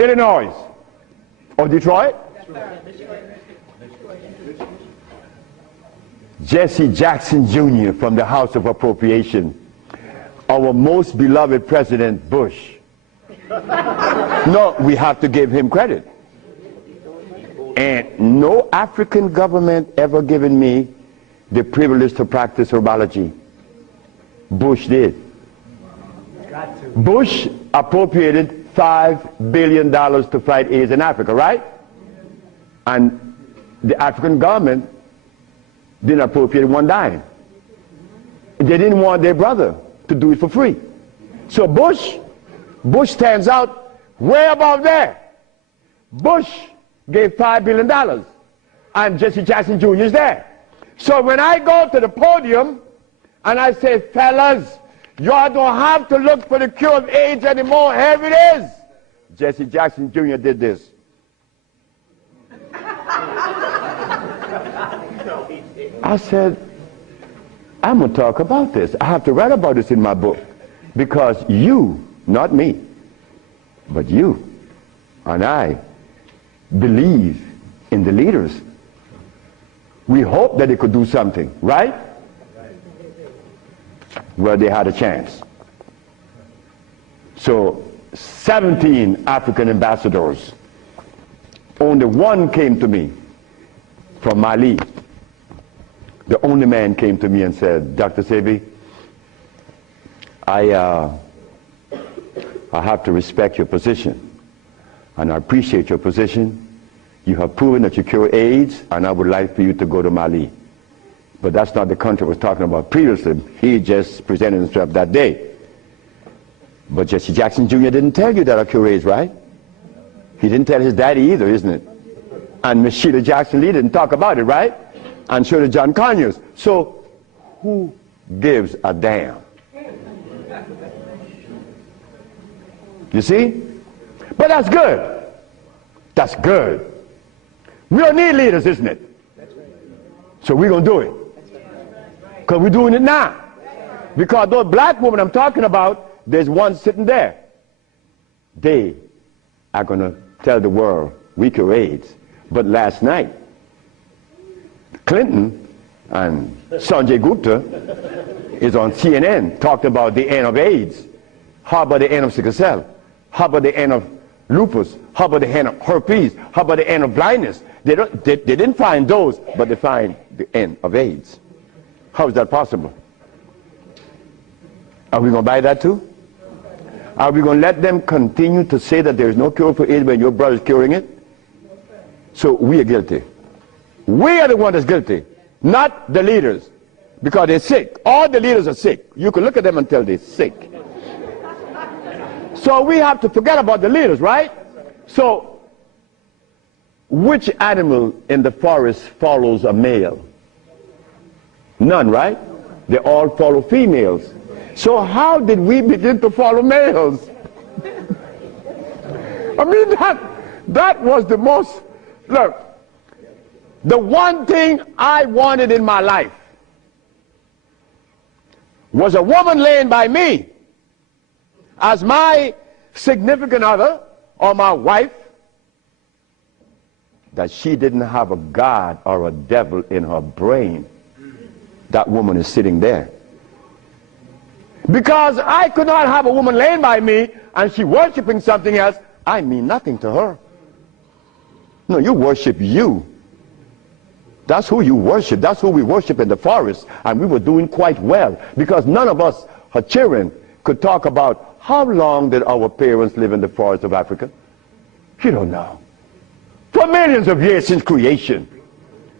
Illinois. Or Detroit? Jesse Jackson Jr. from the House of Appropriation. Our most beloved President Bush. No, we have to give him credit. And no African government ever given me the privilege to practice herbology. Bush did. Bush appropriated $5 billion to fight AIDS in Africa, right? And the African government didn't appropriate one dime. They didn't want their brother to do it for free. So Bush stands out way above there. Bush gave $5 billion, and Jesse Jackson Jr. is there. So when I go to the podium and I say, fellas, y'all don't have to look for the cure of AIDS anymore. Here it is. Jesse Jackson Jr. did this. I said, I'm going to talk about this. I have to write about this in my book. Because you, not me, but you and I believe in the leaders. We hope that they could do something, right? Well, they had a chance. So 17 African ambassadors. Only one came to me from Mali. The only man came to me and said, Dr. Sebi, I have to respect your position, and I appreciate your position. You have proven that you cure AIDS, and I would like for you to go to Mali. But that's not the country I was talking about previously. He just presented himself that day. But Jesse Jackson Jr. didn't tell you that I cure AIDS, right? He didn't tell his daddy either, isn't it? And Miss Sheila Jackson Lee didn't talk about it, right? And so did John Conyers. So who gives a damn? You see? But that's good. That's good. We don't need leaders, isn't it? So we're going to do it. Because we're doing it now. Because those black women I'm talking about, there's one sitting there. They are going to tell the world we cure AIDS. But last night, Clinton and Sanjay Gupta is on CNN talking about the end of AIDS. How about the end of sickle cell? How about the end of lupus? How about the end of herpes? How about the end of blindness? They didn't find those, but they find the end of AIDS. How is that possible? Are we going to buy that too? Are we going to let them continue to say that there is no cure for AIDS when your brother is curing it? So we are guilty. We are the one that's guilty, not the leaders, because they're sick. All the leaders are sick. You can look at them and tell they're sick. So we have to forget about the leaders, right? So which animal in the forest follows a male? None, right? They all follow females. So how did we begin to follow males? I mean, that was the most, look, the one thing I wanted in my life was a woman laying by me as my significant other or my wife, that she didn't have a God or a devil in her brain. That woman is sitting there. Because I could not have a woman laying by me and she worshiping something else. I mean nothing to her. No, you worship you. That's who you worship. That's who we worship in the forest. And we were doing quite well because none of us, her children, could talk about how long did our parents live in the forest of Africa. You don't know. For millions of years since creation.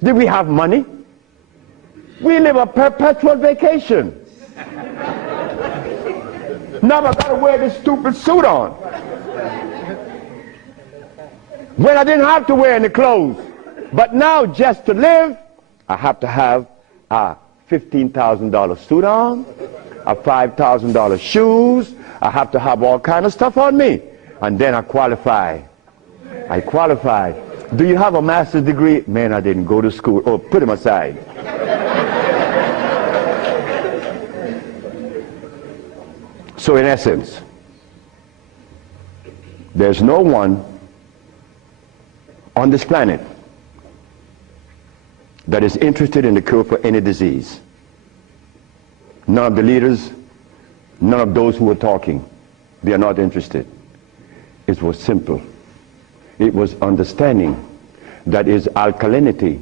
Did we have money? We live a perpetual vacation. Never got to wear this stupid suit on. When I didn't have to wear any clothes. But now just to live, I have to have a $15,000 suit on, a $5,000 shoes. I have to have all kind of stuff on me. And then I qualify. I qualify. Do you have a master's degree? Man, I didn't go to school. Oh, put him aside. So in essence, there's no one on this planet that is interested in the cure for any disease. None of the leaders, none of those who are talking, they are not interested. It was simple. It was understanding that is alkalinity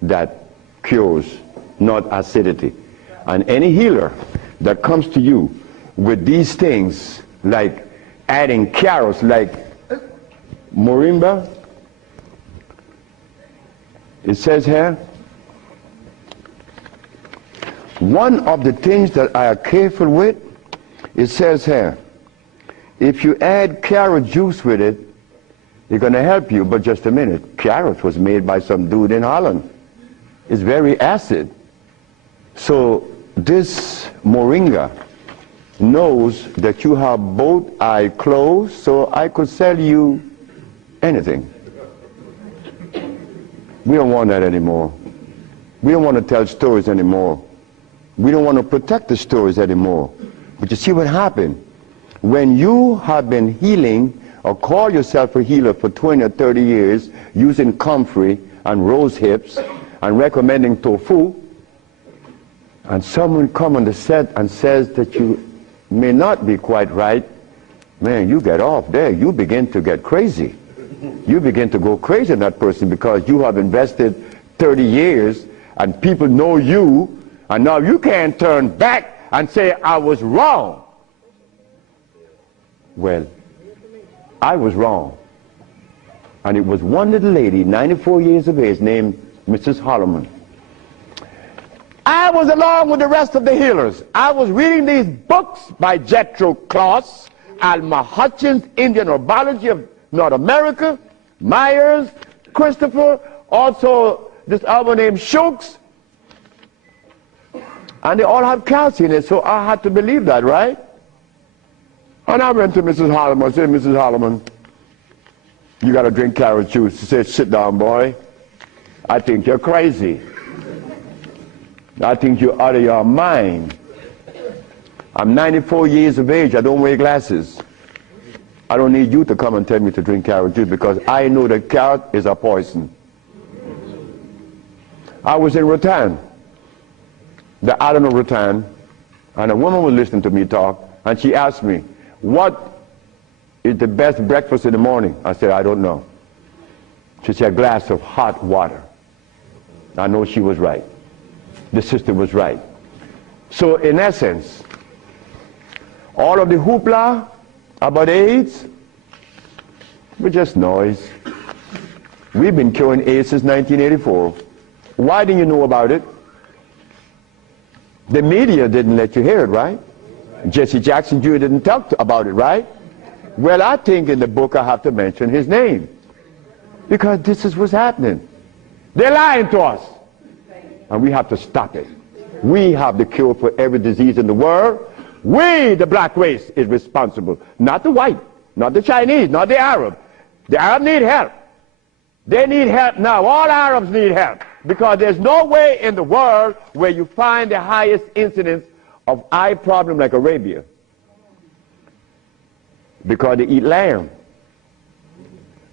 that cures, not acidity. And any healer that comes to you with these things, like adding carrots, like moringa, it says here, one of the things that I are careful with, it says here, if you add carrot juice with it, it's going to help you. But just a minute, carrot was made by some dude in Holland. It's very acid. So this moringa knows that you have both eyes closed, so I could sell you anything. We don't want that anymore. We don't want to tell stories anymore. We don't want to protect the stories anymore. But you see what happened? When you have been healing or call yourself a healer for 20 or 30 years using comfrey and rose hips and recommending tofu, and someone come on the set and says that you may not be quite right, man, you get off there. You begin to get crazy. You begin to go crazy on that person because you have invested 30 years and people know you, and now you can't turn back and say, I was wrong. Well, I was wrong. And it was one little lady, 94 years of age, named Mrs. Holloman. I was along with the rest of the healers. I was reading these books by Jethro Kloss, Alma Hutchins, Indian Herbology of North America, Myers, Christopher, also this other named Shooks. And they all have calcium in it, so I had to believe that, right? And I went to Mrs. Holloman. I said, Mrs. Holloman, you got to drink carrot juice. She said, sit down, boy. I think you're crazy. I think you're out of your mind. I'm 94 years of age. I don't wear glasses. I don't need you to come and tell me to drink carrot juice because I know that carrot is a poison. I was in Rattan, the island of Rattan, and a woman was listening to me talk, and she asked me, what is the best breakfast in the morning? I said, I don't know. She said, a glass of hot water. I know she was right. The sister was right. So in essence, all of the hoopla about AIDS was just noise. We've been curing AIDS since 1984. Why didn't you know about it? The media didn't let you hear it, right? Jesse Jackson Jr. didn't talk about it, right? Well, I think in the book I have to mention his name because this is what's happening. They're lying to us. And we have to stop it. We have the cure for every disease in the world. We, the black race, is responsible. Not the white, not the Chinese, not the Arab. The Arab need help. They need help now. All Arabs need help. Because there's no way in the world where you find the highest incidence of eye problem like Arabia. Because they eat lamb.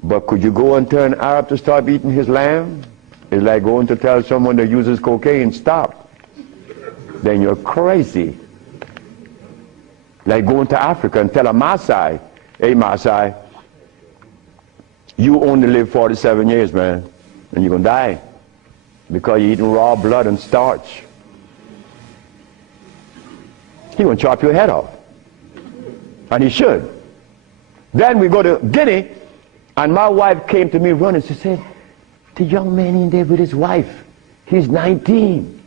But could you go and tell an Arab to stop eating his lamb? It's like going to tell someone that uses cocaine, stop. Then you're crazy. Like going to Africa and tell a Maasai, hey Maasai, You only live 47 years, man, and you're going to die because you're eating raw blood and starch. He's going to chop your head off. And he should. Then we go to Guinea, and my wife came to me running. She said, the young man in there with his wife, he's 19.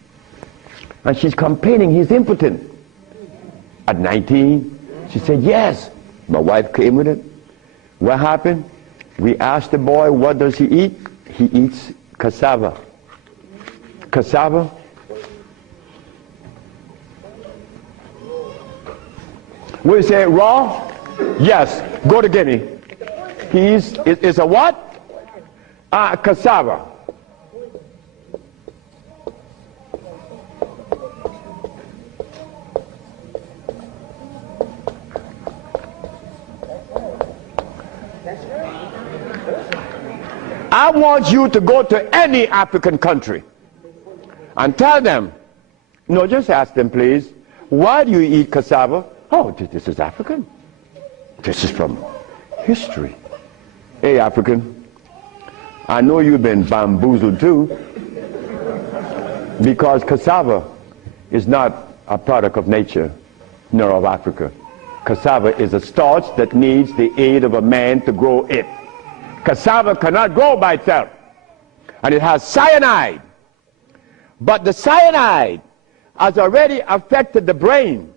And she's complaining he's impotent. At 19, she said, yes. My wife came with it. What happened? We asked the boy, what does he eat? He eats cassava. Cassava. We say raw? Yes. Go to Guinea. It's a what? Cassava. I want you to go to any African country and tell them, no, just ask them, please, why do you eat cassava? Oh, this is African. This is from history. Hey, African, I know you've been bamboozled too, because cassava is not a product of nature, nor of Africa. Cassava is a starch that needs the aid of a man to grow it. Cassava cannot grow by itself, and it has cyanide. But the cyanide has already affected the brain.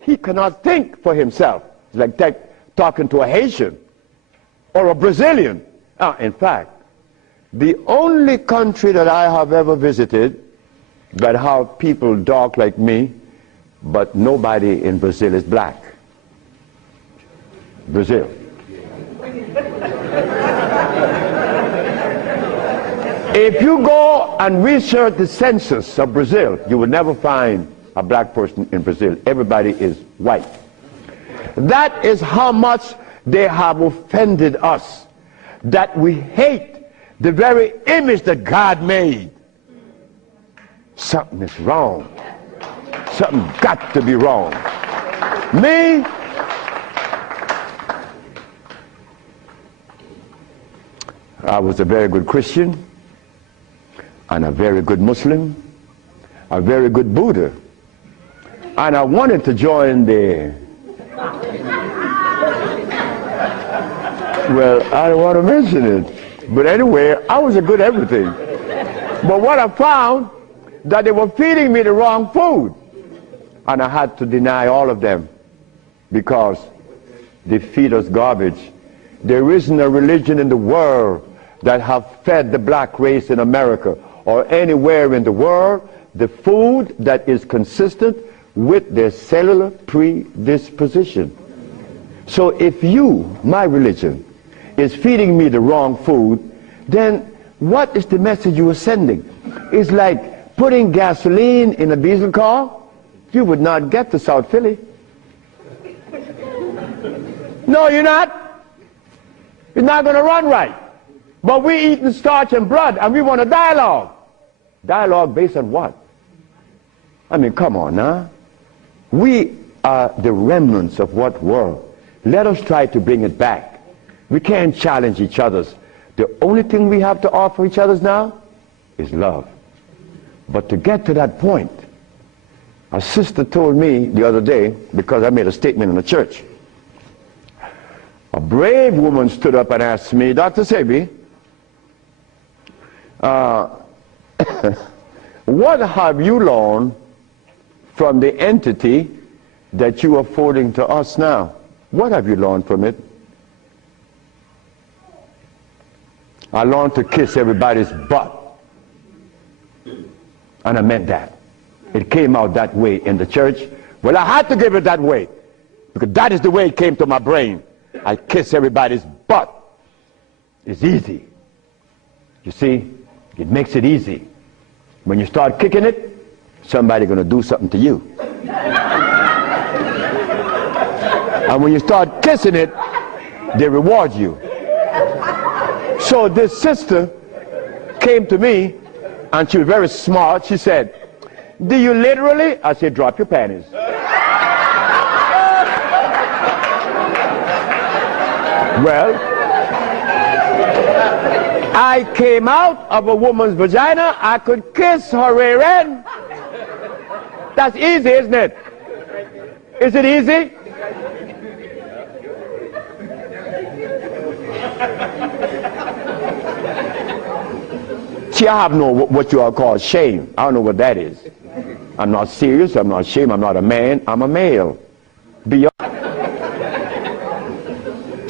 He cannot think for himself. It's like talking to a Haitian or a Brazilian. In fact, the only country that I have ever visited that have people dark like me, but nobody in Brazil is black. Brazil. If you go and research the census of Brazil, you will never find a black person in Brazil. Everybody is white. That is how much they have offended us, that we hate the very image that God made. Something is wrong. Something got to be wrong. Me, I was a very good Christian, and a very good Muslim, a very good Buddha. And I wanted to join the, well, I don't want to mention it, but anyway, I was a good everything. But what I found, that they were feeding me the wrong food, and I had to deny all of them because they feed us garbage. There isn't a religion in the world that have fed the black race in America or anywhere in the world the food that is consistent with their cellular predisposition. So if you, my religion, is feeding me the wrong food, then what is the message you are sending? It's like putting gasoline in a diesel car. You would not get to South Philly. No, you're not. It's not going to run right. But we eating starch and blood, and we want a dialogue. Dialogue based on what? I mean, come on now. We are the remnants of what world? Let us try to bring it back. We can't challenge each other's. The only thing we have to offer each other's now is love. But to get to that point, a sister told me the other day, because I made a statement in the church, a brave woman stood up and asked me, Dr. Sebi, what have you learned from the entity that you are forwarding to us now? What have you learned from it? I learned to kiss everybody's butt. And I meant that. It came out that way in the church. Well, I had to give it that way, because that is the way it came to my brain. I kiss everybody's butt. It's easy. You see, it makes it easy. When you start kicking it, somebody's going to do something to you. And when you start kissing it, they reward you. So this sister came to me, and she was very smart. She said, do you literally? I said, drop your panties. Well, I came out of a woman's vagina, I could kiss her rear end. That's easy, isn't it? Is it easy? See, I have no what you all call shame. I don't know what that is. I'm not serious, I'm not ashamed, I'm not a man, I'm a male. Beyond.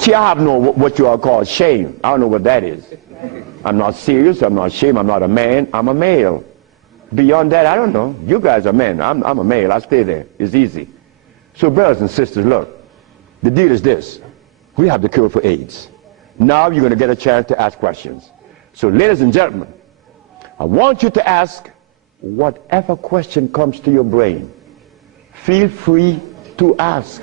See, I have no what you all call shame. I don't know what that is. I'm not serious, I'm not ashamed, I'm not a man, I'm a male. Beyond that, I don't know. You guys are men, I'm a male, I stay there. It's easy. So brothers and sisters, look, the deal is this. We have the cure for AIDS. Now you're going to get a chance to ask questions. So ladies and gentlemen, I want you to ask whatever question comes to your brain. Feel free to ask.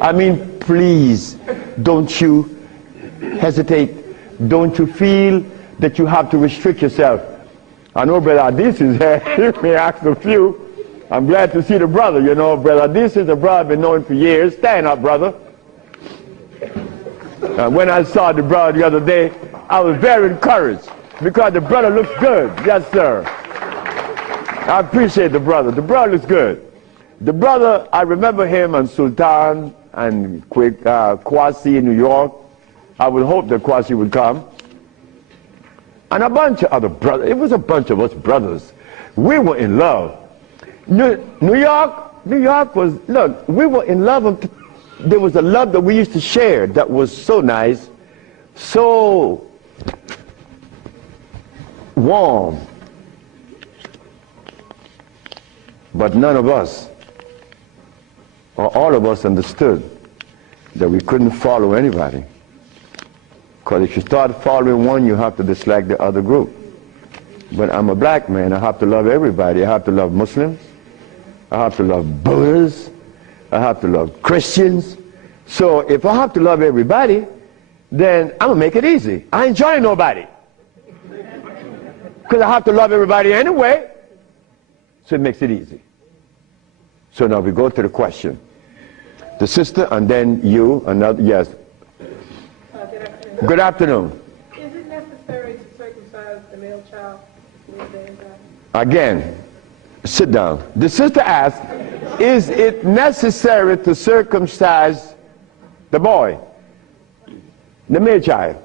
I mean, please, don't you hesitate. Don't you feel that you have to restrict yourself. I know Brother Adis is here. He may ask a few. I'm glad to see the brother. You know, Brother Adis is a brother I've been knowing for years. Stand up, brother. When I saw the brother the other day, I was very encouraged because the brother looks good. Yes, sir. I appreciate the brother. The brother looks good. The brother, I remember him on Sultan and Kwasi in New York. I would hope that Kwasi would come. And a bunch of other brothers. It was a bunch of us brothers. We were in love. New York was, look, we were in love. There was a love that we used to share that was so nice, so warm. But none of us, or all of us, understood that we couldn't follow anybody. Because if you start following one, you have to dislike the other group. But I'm a black man, I have to love everybody. I have to love Muslims, I have to love Buddhists, I have to love Christians. So if I have to love everybody, then I'm going to make it easy. I ain't joining nobody. Because I have to love everybody anyway. So it makes it easy. So now we go to the question. The sister and then you, another, yes. Good afternoon. Is it necessary to circumcise the male child? Again, sit down. The sister asked, is it necessary to circumcise the boy, the male child?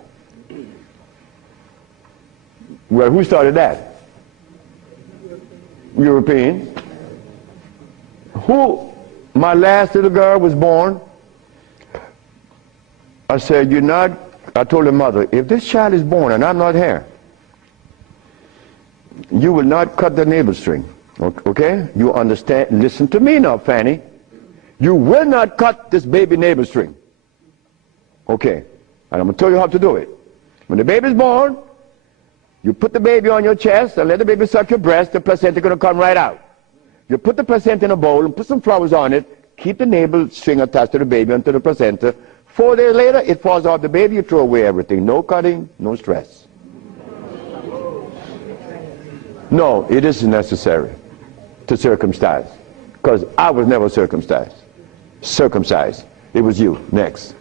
Well, who started that? European. Who? My last little girl was born. I said, you're not, I told her mother, if this child is born and I'm not here, you will not cut the navel string. Okay? You understand? Listen to me now, Fanny. You will not cut this baby navel string. Okay. And I'm going to tell you how to do it. When the baby's born, you put the baby on your chest and let the baby suck your breast. The placenta is going to come right out. You put the placenta in a bowl and put some flowers on it. Keep the navel string attached to the baby until the placenta. 4 days later, it falls off the baby. You throw away everything. No cutting, no stress. No, it isn't necessary to circumcise, because I was never circumcised. It was you. Next.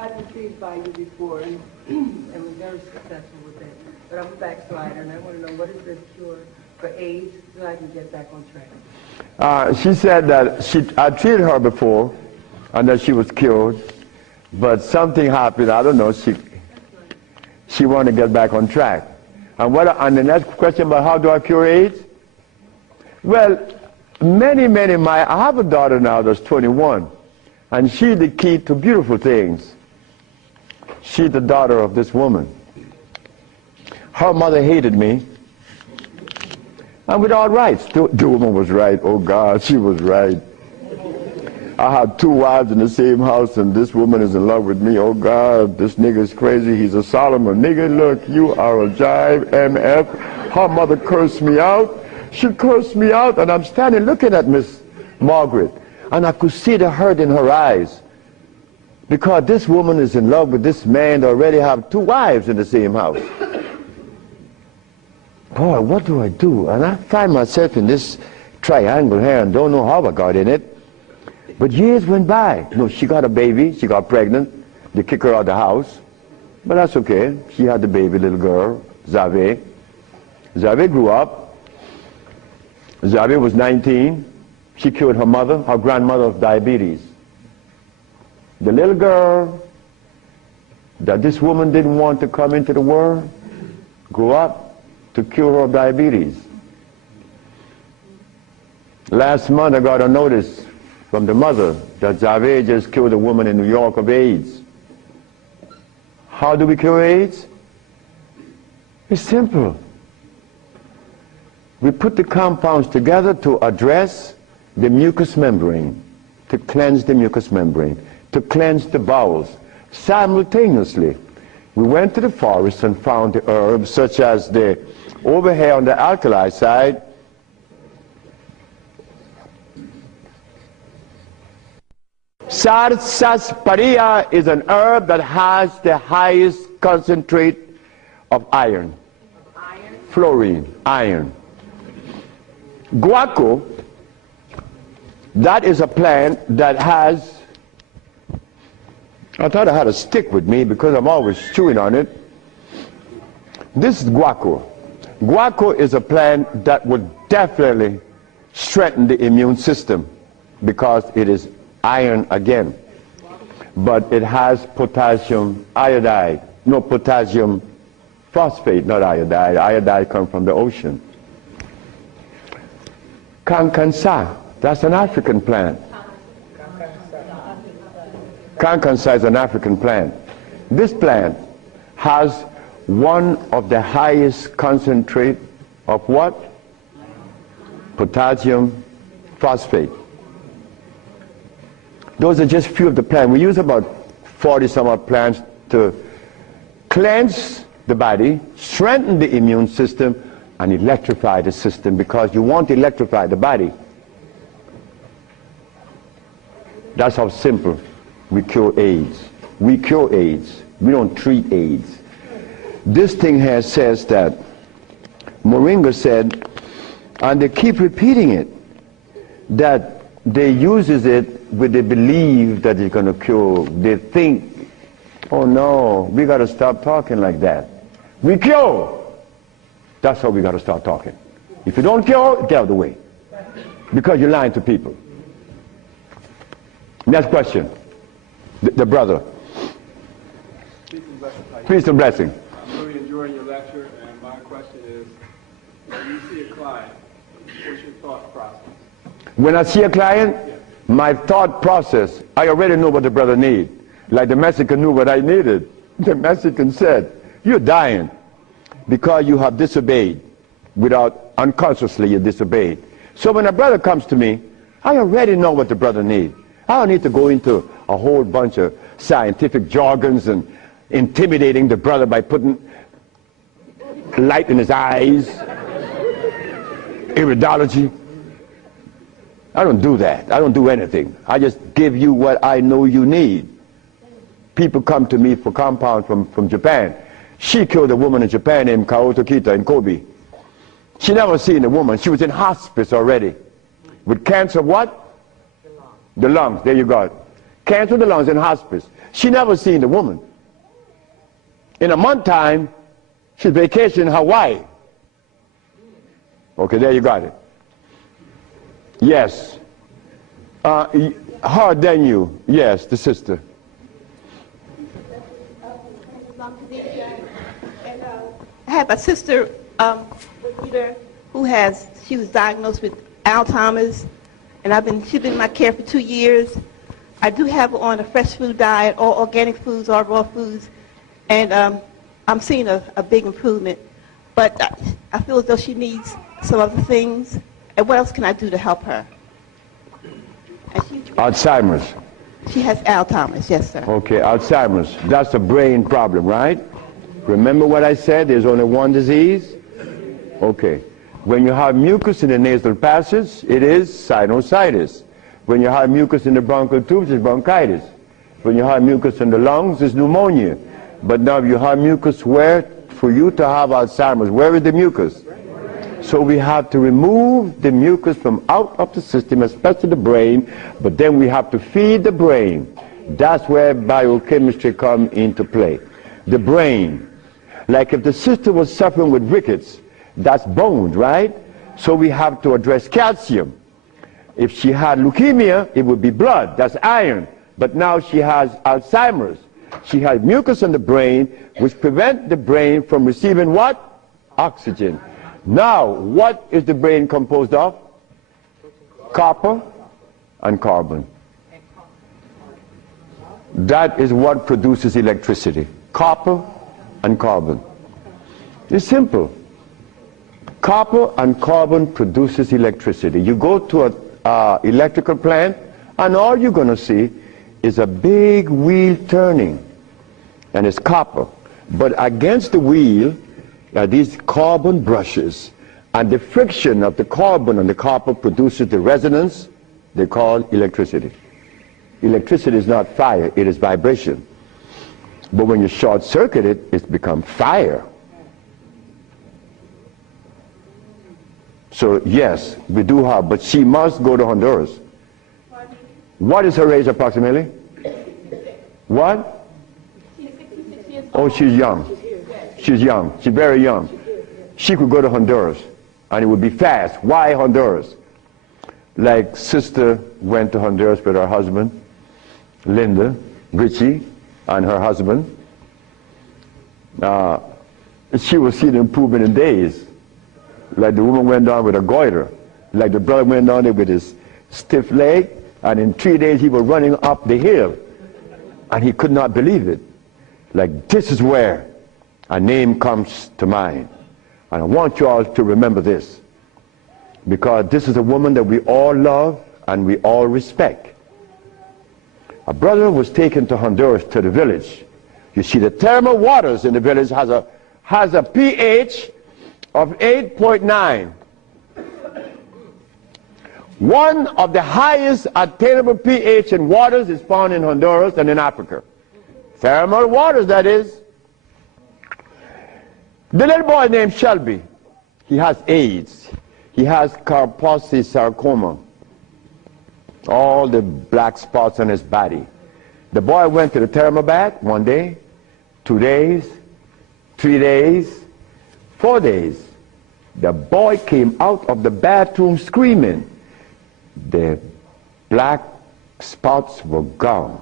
I was intrigued by you before and was very successful with it. But I'm a backslider and I want to know, what is the cure for AIDS so I can get back on track? She said that I treated her before and that she was cured, but something happened. I don't know. She wanted to get back on track. And the next question about how do I cure AIDS? Well, I have a daughter now that's 21, and she's the key to beautiful things. She's the daughter of this woman. Her mother hated me, and with all rights. The woman was right. Oh God, she was right. I had 2 wives in the same house, and this woman is in love with me. Oh God, this nigga is crazy. He's a Solomon. Nigga, look, you are a jive, MF. Her mother cursed me out. She cursed me out, and I'm standing looking at Miss Margaret, and I could see the hurt in her eyes. Because this woman is in love with this man that already have 2 wives in the same house. Boy, what do I do? And I find myself in this triangle here and don't know how I got in it. But years went by. No, she got a baby, she got pregnant, they kick her out of the house. But that's okay. She had the baby, little girl, Zave. Zave grew up. Zave was 19. She cured her mother, her grandmother, of diabetes. The little girl that this woman didn't want to come into the world grew up to cure her of diabetes. Last month I got a notice from the mother that Zave just cured a woman in New York of AIDS. How do we cure AIDS? It's simple. We put the compounds together to address the mucous membrane, to cleanse the mucous membrane, to cleanse the bowels. Simultaneously, we went to the forest and found the herbs such as the, over here on the alkali side, sarsaparilla is an herb that has the highest concentrate of iron. Fluorine, iron. Guaco, that is a plant that has, I thought I had a stick with me because I'm always chewing on it. This is guaco. Guaco is a plant that would definitely strengthen the immune system because it is iron again. But it has potassium iodide, no, potassium phosphate, not iodide. Iodide comes from the ocean. Kankansa, that's an African plant. Kankansa is an African plant. This plant has one of the highest concentrate of what? Potassium phosphate. Those are just few of the plants. We use about 40 some odd plants to cleanse the body, strengthen the immune system, and electrify the system, because you want to electrify the body. That's how simple we cure AIDS. We cure AIDS. We don't treat AIDS. This thing here says that Moringa said, and they keep repeating it, that they uses it with the belief that it's going to cure. They think, oh no, we got to stop talking like that. We cure. That's how we got to start talking. If you don't cure, get out of the way. Because you're lying to people. Next question. The brother. Peace and blessing. I'm really enjoying your lecture, and my question is, when you see a client, what's your thought process? When I see a client, my thought process, I already know what the brother needs. Like the Mexican knew what I needed. The Mexican said, you're dying because you have disobeyed. Without, unconsciously you disobeyed. So when a brother comes to me, I already know what the brother needs. I don't need to go into a whole bunch of scientific jargons and intimidating the brother by putting light in his eyes, iridology. I don't do that. I don't do anything. I just give you what I know you need. People come to me for compound from Japan. She killed a woman in Japan named Kaoto Kita in Kobe. She never seen a woman. She was in hospice already. With cancer what? The lungs. There you go. Cancer of the lungs in hospice. She never seen a woman. In a month time, she's vacationing in Hawaii. Okay, there you got it. Yes. Harder than you. Yes, the sister. I have a sister who she was diagnosed with Alzheimer's, and she's been in my care for 2 years. I do have her on a fresh food diet, all organic foods, all raw foods, and I'm seeing a big improvement. But I feel as though she needs some other things. And what else can I do to help her? Alzheimer's. She has Alzheimer's, yes, sir. Okay, Alzheimer's. That's a brain problem, right? Remember what I said? There's only one disease? Okay. When you have mucus in the nasal passage, it is sinusitis. When you have mucus in the bronchial tubes, it's bronchitis. When you have mucus in the lungs, it's pneumonia. But now you have mucus where? For you to have Alzheimer's, where is the mucus? So we have to remove the mucus from out of the system, especially the brain, but then we have to feed the brain. That's where biochemistry comes into play. the brain. Like if the sister was suffering with rickets, that's bones, right? So we have to address calcium. If she had leukemia, it would be blood, that's iron. But now she has Alzheimer's. She has mucus in the brain, which prevents the brain from receiving what? Oxygen. Now, what is the brain composed of? Copper and carbon. That is what produces electricity. Copper and carbon. It's simple. Copper and carbon produces electricity. You go to an electrical plant, and all you're going to see is a big wheel turning, and it's copper. But against the wheel are these carbon brushes, and the friction of the carbon and the copper produces the resonance they call electricity. Electricity is not fire, it is vibration. But when you short circuit it, it's become fire. So yes, we do have, but she must go to Honduras. What is her age approximately? What? Oh, she's young. She's young. She's very young. She could go to Honduras, and it would be fast. Why Honduras? Like sister went to Honduras with her husband, Linda, Richie, and her husband. She will see the improvement in days. Like the woman went down with a goiter. Like the brother went down there with his stiff leg, and in 3 days he was running up the hill. And he could not believe it. Like, this is where a name comes to mind. And I want you all to remember this, because this is a woman that we all love and we all respect. A brother was taken to Honduras, to the village. You see, the thermal waters in the village has a pH of 8.9. One of the highest attainable pH in waters is found in Honduras and in Africa. Thermal waters, that is. The little boy named Shelby, he has AIDS. He has Kaposi sarcoma. All the black spots on his body. The boy went to the thermal bath 1 day, 2 days, 3 days, 4 days. The boy came out of the bathroom screaming. The black spots were gone.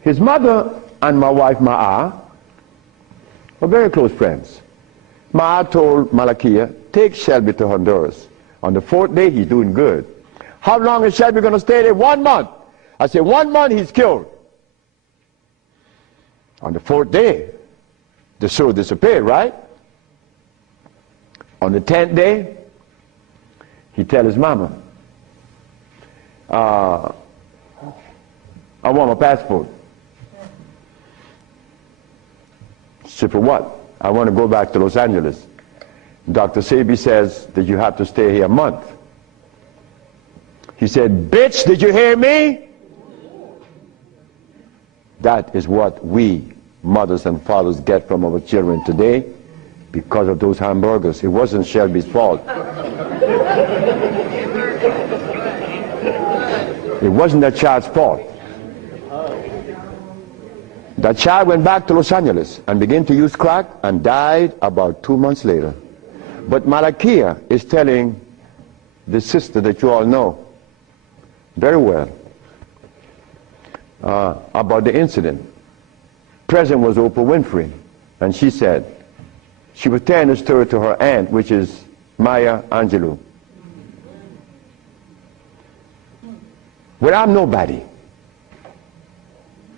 His mother and my wife Ma'a were very close friends. Ma'a told Malakia, take Shelby to Honduras. On the 4th day, he's doing good. How long is Shelby going to stay there? 1 month. I said, 1 month, he's cured. On the 4th day, the sore disappeared, right? On the 10th day, he tell his mama, I want my passport. She said, for what? I want to go back to Los Angeles. Dr. Sebi says that you have to stay here a month. He said, bitch, did you hear me? That is what we, mothers and fathers, get from our children today because of those hamburgers. It wasn't Shelby's fault. It wasn't that child's fault. That child went back to Los Angeles and began to use crack and died about 2 months later. But Malakia is telling the sister that you all know very well about the incident. Present was Oprah Winfrey, and she said, she was telling the story to her aunt, which is Maya Angelou. Well, I'm nobody.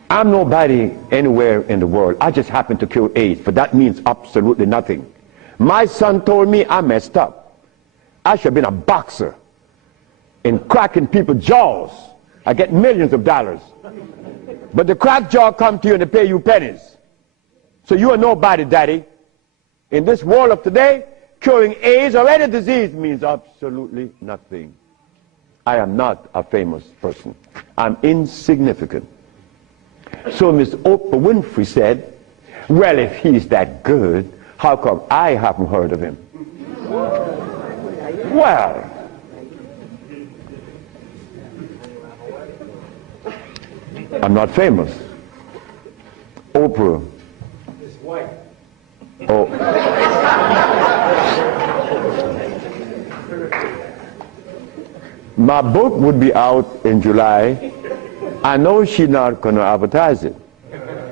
I'm nobody anywhere in the world. I just happen to cure AIDS, but that means absolutely nothing. My son told me I messed up. I should have been a boxer in cracking people's jaws. I get millions of dollars. But the crack jaw come to you and they pay you pennies. So you are nobody, daddy. In this world of today, curing AIDS or any disease means absolutely nothing. I am not a famous person. I'm insignificant. So Miss Oprah Winfrey said, well, if he's that good, how come I haven't heard of him? Well, I'm not famous. Oprah Oprah. It's white. Oh. My book would be out in July. I know she's not going to advertise it,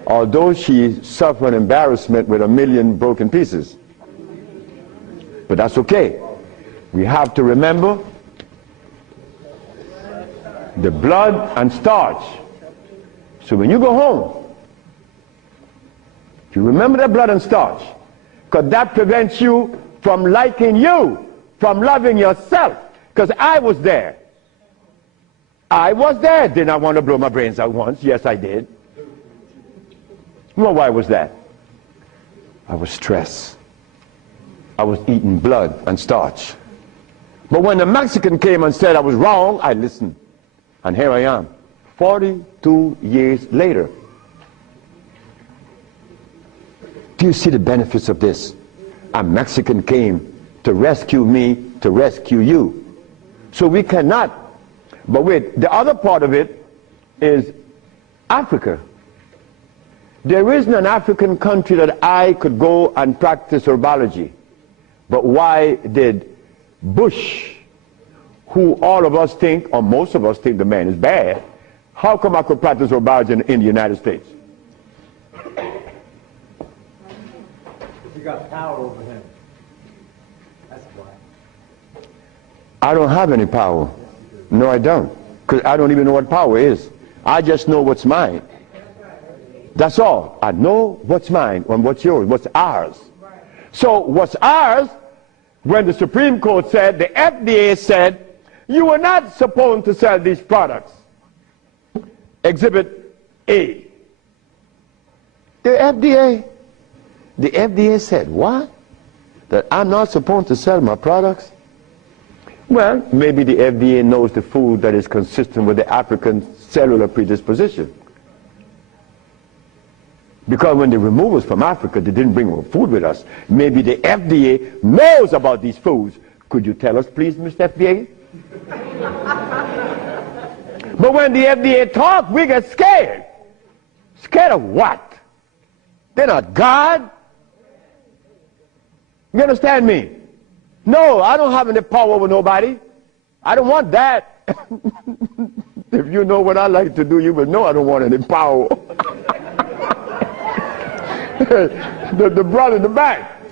although she suffered embarrassment with 1 million broken pieces. But that's okay. We have to remember the blood and starch. So when you go home, you remember that blood and starch, because that prevents you from liking you, from loving yourself. Because I was there. I was there. Did I want to blow my brains out once? Yes, I did. Well, why was that? I was stressed. I was eating blood and starch. But when the Mexican came and said I was wrong, I listened. And here I am, 42 years later. Do you see the benefits of this? A Mexican came to rescue me, to rescue you. So we cannot. But wait, the other part of it is Africa. There isn't an African country that I could go and practice herbology. But why did Bush, who all of us think, or most of us think the man is bad, how come I could practice herbology in the United States? You got power over him. That's why. I don't have any power. No, I don't. Because I don't even know what power is. I just know what's mine. That's all. I know what's mine and what's yours, what's ours. So what's ours, when the Supreme Court said, the FDA said, you are not supposed to sell these products. Exhibit A. The FDA said, what? That I'm not supposed to sell my products? Well, maybe the FDA knows the food that is consistent with the African cellular predisposition. Because when they removed us from Africa, they didn't bring food with us. Maybe the FDA knows about these foods. Could you tell us, please, Mr. FDA? But when the FDA talks, we get scared. Scared of what? They're not God. You understand me? No, I don't have any power over nobody. I don't want that. If you know what I like to do, you will know I don't want any power. the brother in the back.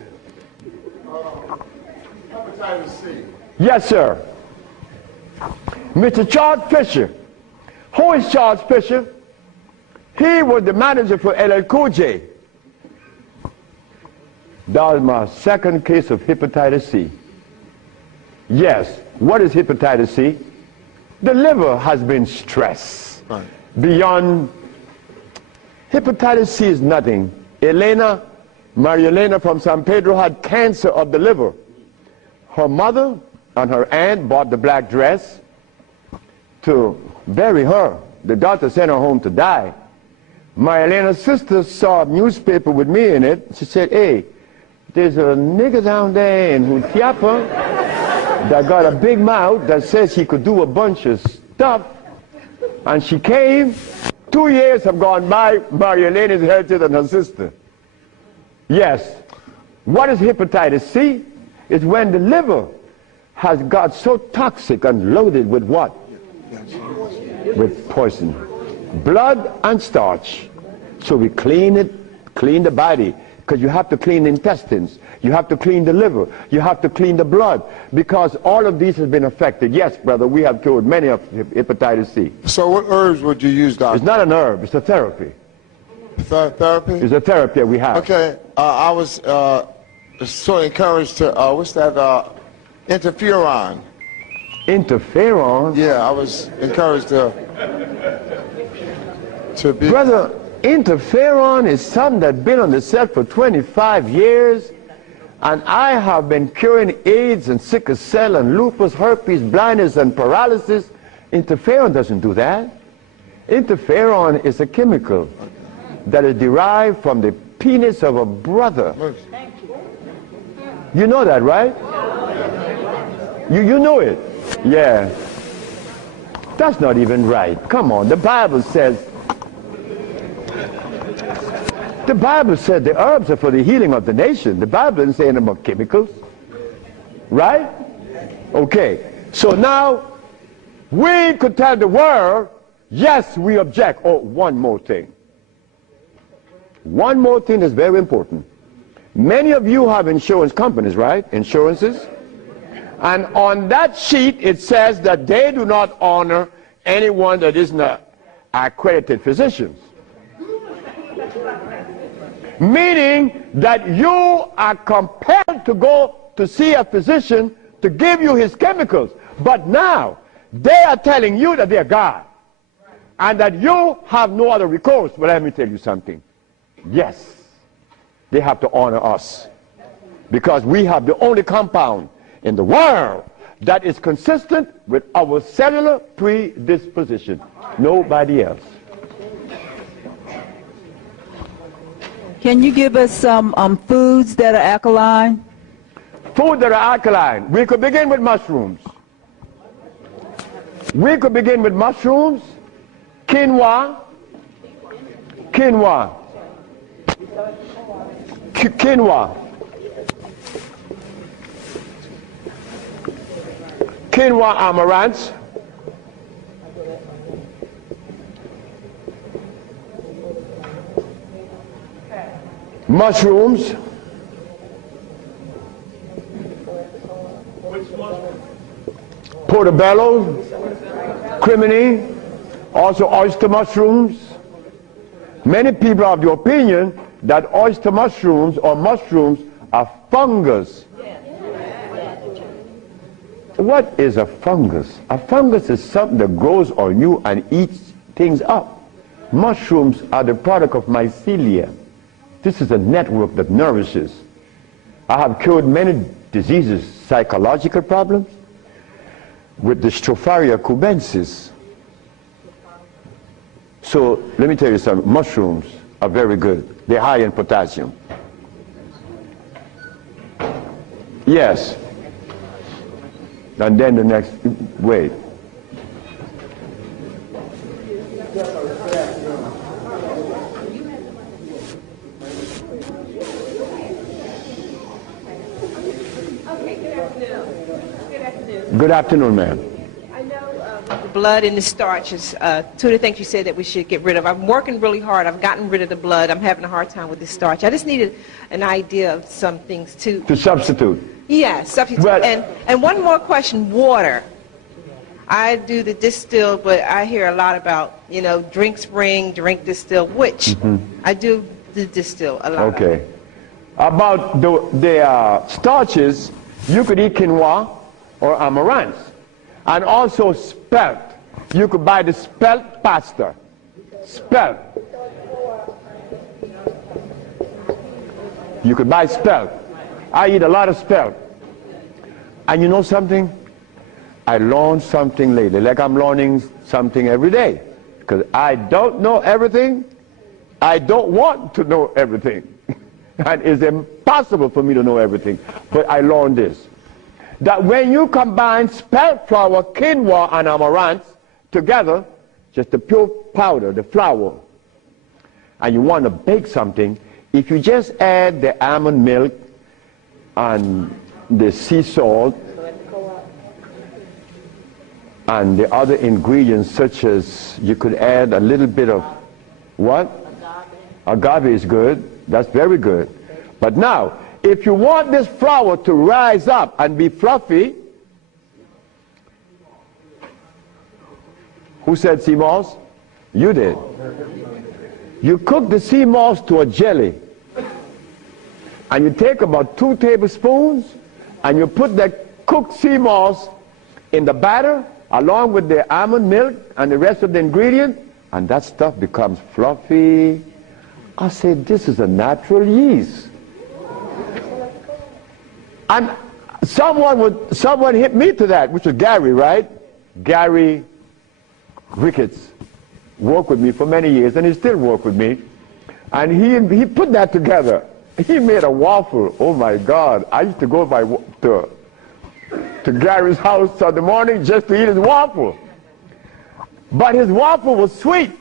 Hepatitis C. Yes, sir. Mr. Charles Fisher. Who is Charles Fisher? He was the manager for LL Cool J. That was my second case of hepatitis C. Yes. What is hepatitis C? The liver has been stressed. Right. Beyond. Hepatitis C is nothing. Maria Elena from San Pedro had cancer of the liver. Her mother and her aunt bought the black dress to bury her. The doctor sent her home to die. Maria Elena's sister saw a newspaper with me in it. She said, hey, there's a nigger down there in Jutiapa that got a big mouth that says he could do a bunch of stuff. And she came. 2 years have gone by. Maria Elena is healthier than her sister. Yes. What is hepatitis C? It's when the liver has got so toxic and loaded with what? With poison. Blood and starch. So we clean it, clean the body. Because you have to clean the intestines. You have to clean the liver. You have to clean the blood. Because all of these have been affected. Yes, brother, we have cured many of hepatitis C. So what herbs would you use, doctor? It's not an herb. It's a therapy. Therapy? It's a therapy that we have. Okay. I was so encouraged to, what's that, interferon. Interferon? Yeah, I was encouraged to be... Brother, interferon is something that's been on the set for 25 years, and I have been curing AIDS and sickle cell and lupus, herpes, blindness, and paralysis. Interferon doesn't do that. Interferon is a chemical that is derived from the penis of a brother. You know that, right? You know it. Yeah. That's not even right. Come on, the Bible says The Bible said the herbs are for the healing of the nation. The Bible didn't say anything about chemicals. Right? Okay. So now, we could tell the world, yes, we object. Oh, one more thing. One more thing that's very important. Many of you have insurance companies, right? Insurances. And on that sheet, it says that they do not honor anyone that is not accredited physicians. Meaning that you are compelled to go to see a physician to give you his chemicals. But now, they are telling you that they are God. And that you have no other recourse. But let me tell you something. Yes, they have to honor us. Because we have the only compound in the world that is consistent with our cellular predisposition. Nobody else. Can you give us some foods that are alkaline? Food that are alkaline. We could begin with mushrooms. We could begin with mushrooms, quinoa, quinoa, amaranth, mushrooms, portobello, crimini, also oyster mushrooms. Many people are of the opinion that oyster mushrooms or mushrooms are fungus. What is a fungus? A fungus is something that grows on you and eats things up. Mushrooms are the product of mycelia. This is a network that nourishes. I have cured many diseases, psychological problems, with the Stropharia cubensis. So let me tell you something. Mushrooms are very good. They're high in potassium. Yes. And then the next, wait. Good afternoon, ma'am. I know the blood and the starches, two of the things you said that we should get rid of. I'm working really hard. I've gotten rid of the blood. I'm having a hard time with the starch. I just needed an idea of some things too. To substitute. Yeah, substitute. Well, and one more question, water. I do the distill, but I hear a lot about, you know, drink spring, drink distill, which I do the distill a lot. Okay. About the starches, you could eat quinoa or amaranth. And also spelt. You could buy the spelt pasta. Spelt. You could buy spelt. I eat a lot of spelt. And you know something? I learned something lately, like I'm learning something every day. Because I don't know everything. I don't want to know everything. And it's impossible for me to know everything. But I learned this. That when you combine spelt flour, quinoa, and amaranth together, just the pure powder, the flour, and you want to bake something, if you just add the almond milk and the sea salt and the other ingredients, such as you could add a little bit of what? Agave is good. That's very good. But now, if you want this flour to rise up and be fluffy, who said sea moss? You did. You cook the sea moss to a jelly. And you take about 2 tablespoons and you put that cooked sea moss in the batter along with the almond milk and the rest of the ingredient, and that stuff becomes fluffy. I said, this is a natural yeast. And someone hit me to that, which was Gary, right? Gary Ricketts worked with me for many years, and he still works with me. And he put that together. He made a waffle. Oh my God! I used to go to Gary's house in the morning just to eat his waffle. But his waffle was sweet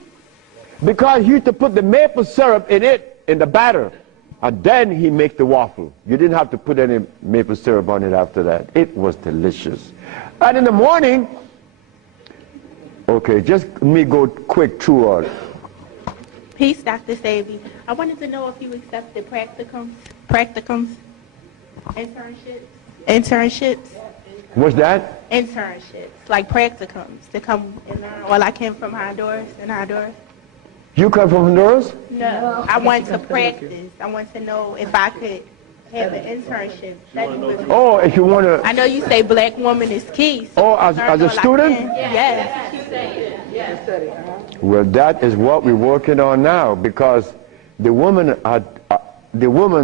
because he used to put the maple syrup in it in the batter, and then he make the waffle. You didn't have to put any maple syrup on it after that. It was delicious. And in the morning, okay, just let me go quick through all. Peace, Dr. Sebi. I wanted to know if you accepted practicums, internships. What's that? Internships, like practicums, to come and learn. Well, I came from Honduras, You come from Honduras? No, I want to practice. I want to know if I could have an internship. Oh, if you want to... I know you say black woman is key. So Oh, as a student? Yes. Well, that is what we're working on now, because the woman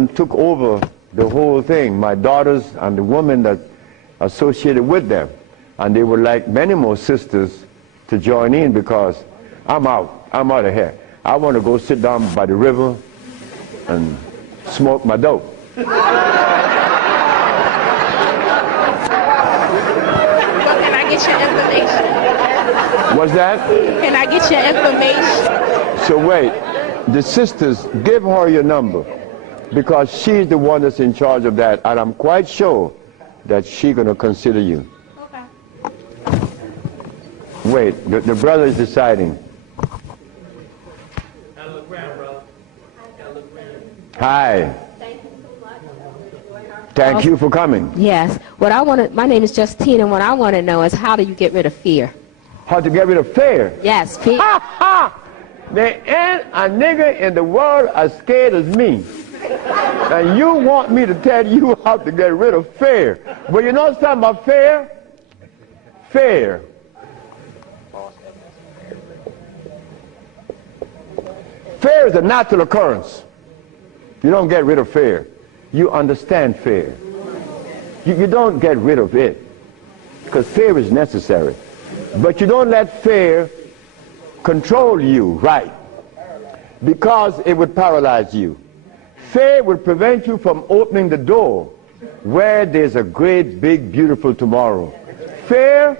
took over the whole thing, my daughters and the woman that associated with them. And they would like many more sisters to join in, because I'm out of here. I want to go sit down by the river and smoke my dope. Well, can I get your information? What's that? Can I get your information? So wait, the sisters, give her your number, because she's the one that's in charge of that, and I'm quite sure that she's going to consider you. Okay. Wait, the brother is deciding. Hi. Thank you for coming. Yes. My name is Justine, and what I want to know is, how do you get rid of fear? How to get rid of fear? Yes, fear. Ha ha! There ain't a nigga in the world as scared as me. And you want me to tell you how to get rid of fear. But you know something about fear? Fear. Fear is a natural occurrence. You don't get rid of fear. You understand fear. You don't get rid of it, because fear is necessary. But you don't let fear control you, right? Because it would paralyze you. Fear would prevent you from opening the door where there's a great, big, beautiful tomorrow. Fear,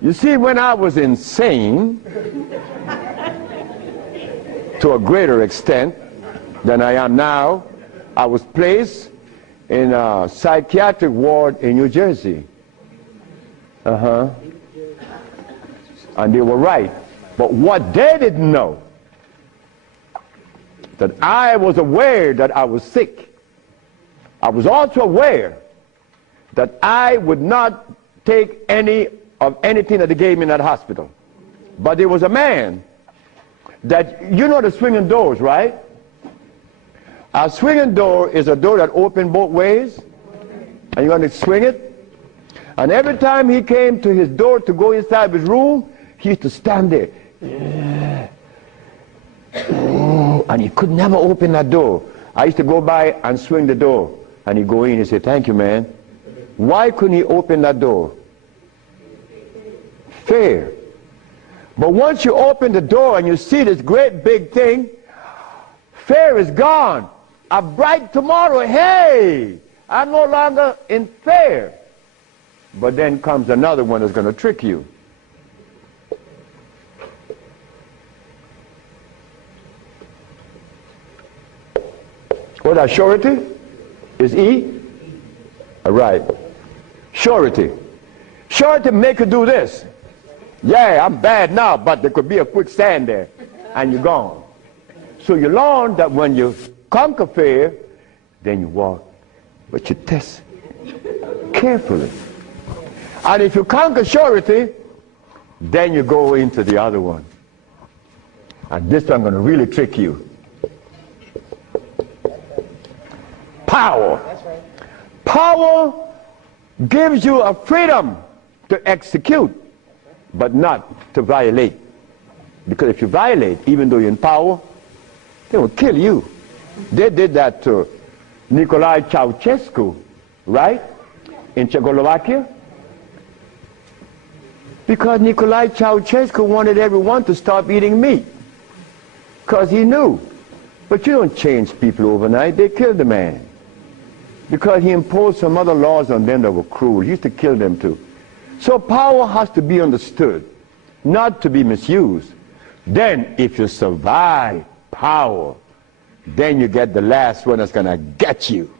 you see, when I was insane, to a greater extent than I am now, I was placed in a psychiatric ward in New Jersey. And they were right. But what they didn't know, that I was aware that I was sick. I was also aware that I would not take any of anything that they gave me in that hospital. But there was a man that, you know the swinging doors, right? A swinging door is a door that opens both ways, and you're going to swing it. And every time he came to his door to go inside his room, he used to stand there. And he could never open that door. I used to go by and swing the door, and he'd go in and say, "Thank you, man." Why couldn't he open that door? Fear. But once you open the door and you see this great big thing, fear is gone. A bright tomorrow, hey, I'm no longer in fear. But then comes another one that's going to trick you. What that surety? Is E? All right. Surety. Surety make you do this. Yeah, I'm bad now, but there could be a quicksand there, and you're gone. So you learn that when you conquer fear, then you walk, but you test carefully. And if you conquer surety, then you go into the other one. And this one I'm going to really trick you. Power. Power gives you a freedom to execute, but not to violate. Because if you violate, even though you're in power, they will kill you. They did that to Nicolae Ceausescu, right? In Czechoslovakia. Because Nicolae Ceausescu wanted everyone to stop eating meat. Because he knew. But you don't change people overnight. They killed the man. Because he imposed some other laws on them that were cruel. He used to kill them too. So power has to be understood, not to be misused. Then if you survive power, then you get the last one that's going to get you.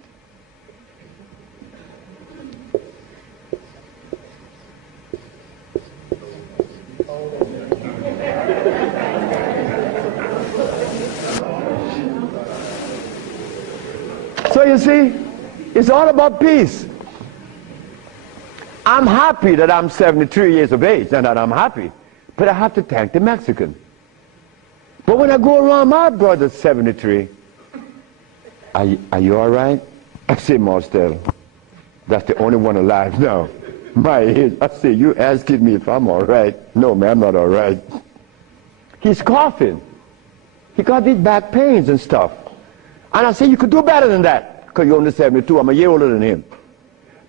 So you see, it's all about peace. I'm happy that I'm 73 years of age and that I'm happy, but I have to thank the Mexican. But when I go around my brother 73, are you all right? I say, Marcel, that's the only one alive now. My age. I say, you asking me if I'm all right? No, man, I'm not all right. He's coughing. He got these back pains and stuff. And I say, you could do better than that, because you're only 72. I'm a year older than him.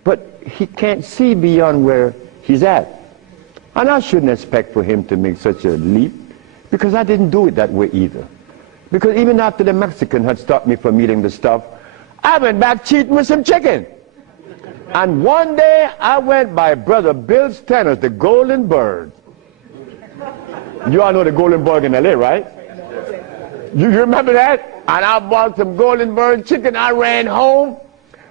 But he can't see beyond where he's at. And I shouldn't expect for him to make such a leap, because I didn't do it that way either. Because even after the Mexican had stopped me from eating the stuff, I went back cheating with some chicken. And one day I went by Brother Bill's Tennis, the Golden Bird. You all know the Golden Bird in LA, right? You remember that? And I bought some Golden Bird chicken. I ran home,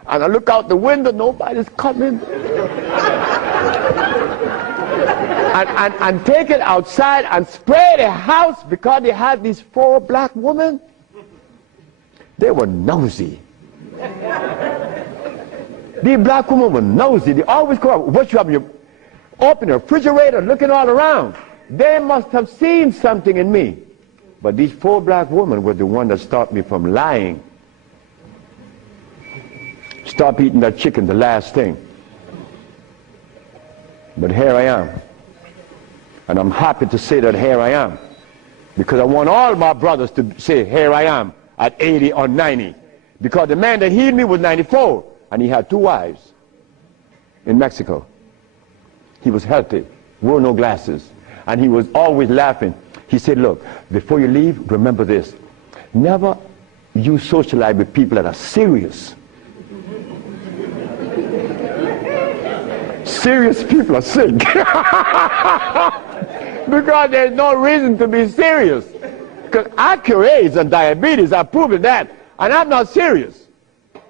and I look out the window. Nobody's coming. and take it outside and spray the house, because they had these 4 black women. They were nosy. These black women were nosy. They always go up. What you have? You open the refrigerator, looking all around. They must have seen something in me. But these 4 black women were the one that stopped me from lying. Stop eating that chicken, the last thing. But here I am. And I'm happy to say that here I am. Because I want all my brothers to say, here I am, at 80 or 90. Because the man that healed me was 94, and he had 2 wives in Mexico. He was healthy, wore no glasses, and he was always laughing. He said, look, before you leave, remember this. Never you socialize with people that are serious. Serious people are sick. Because there's no reason to be serious. Because I cure AIDS and diabetes, I've proven that. And I'm not serious.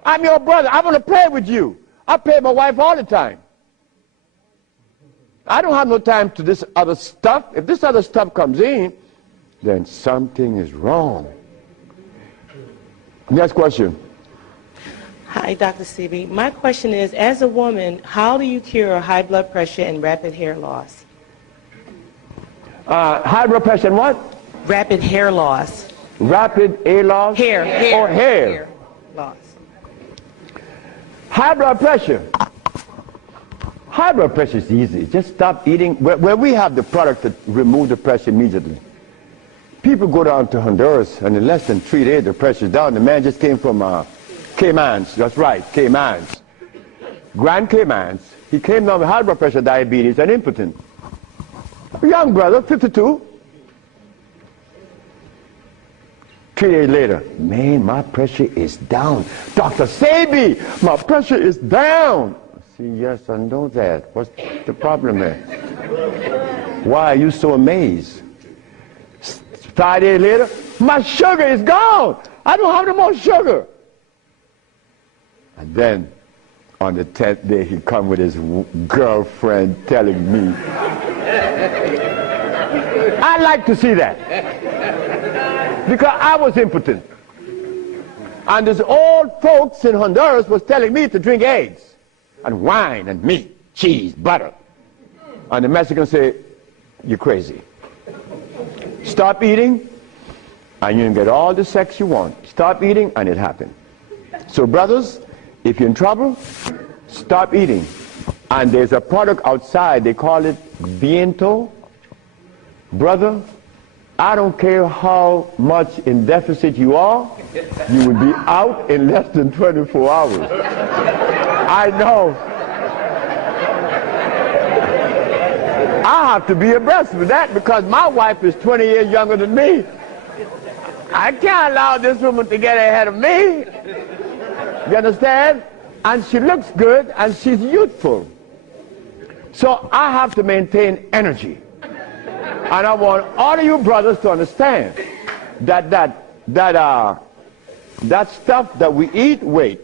I'm your brother. I want to play with you. I play with my wife all the time. I don't have no time to this other stuff. If this other stuff comes in, then something is wrong. Next question. Hi, Dr. Sebi. My question is, as a woman, how do you cure high blood pressure and rapid hair loss? High blood pressure and what? Rapid hair loss. Rapid hair loss? Hair. Or hair? Hair loss. High blood pressure. High blood pressure is easy. Just stop eating. Where we have the product to remove the pressure immediately. People go down to Honduras, and in less than 3 days, the pressure's down. The man just came from Caymans. That's right, Caymans. Grand Caymans. He came down with high blood pressure, diabetes, and impotent. A young brother, 52. 3 days later, man, my pressure is down. Dr. Sebi, my pressure is down. I see, yes, I know that. What's the problem there? Why are you so amazed? 5 days later, my sugar is gone. I don't have no more sugar. And then, on the 10th day, he come with his girlfriend telling me. I like to see that. Because I was impotent. And this old folks in Honduras was telling me to drink eggs and wine and meat, cheese, butter. And the Mexicans say, you're crazy. Stop eating, and you can get all the sex you want. Stop eating, and it happened. So brothers, if you're in trouble, stop eating. And there's a product outside, they call it Viento. Brother, I don't care how much in deficit you are, you will be out in less than 24 hours. I know. I have to be abreast with that because my wife is 20 years younger than me. I can't allow this woman to get ahead of me. You understand? And she looks good and she's youthful. So I have to maintain energy. And I want all of you brothers to understand that that stuff that we eat, wait.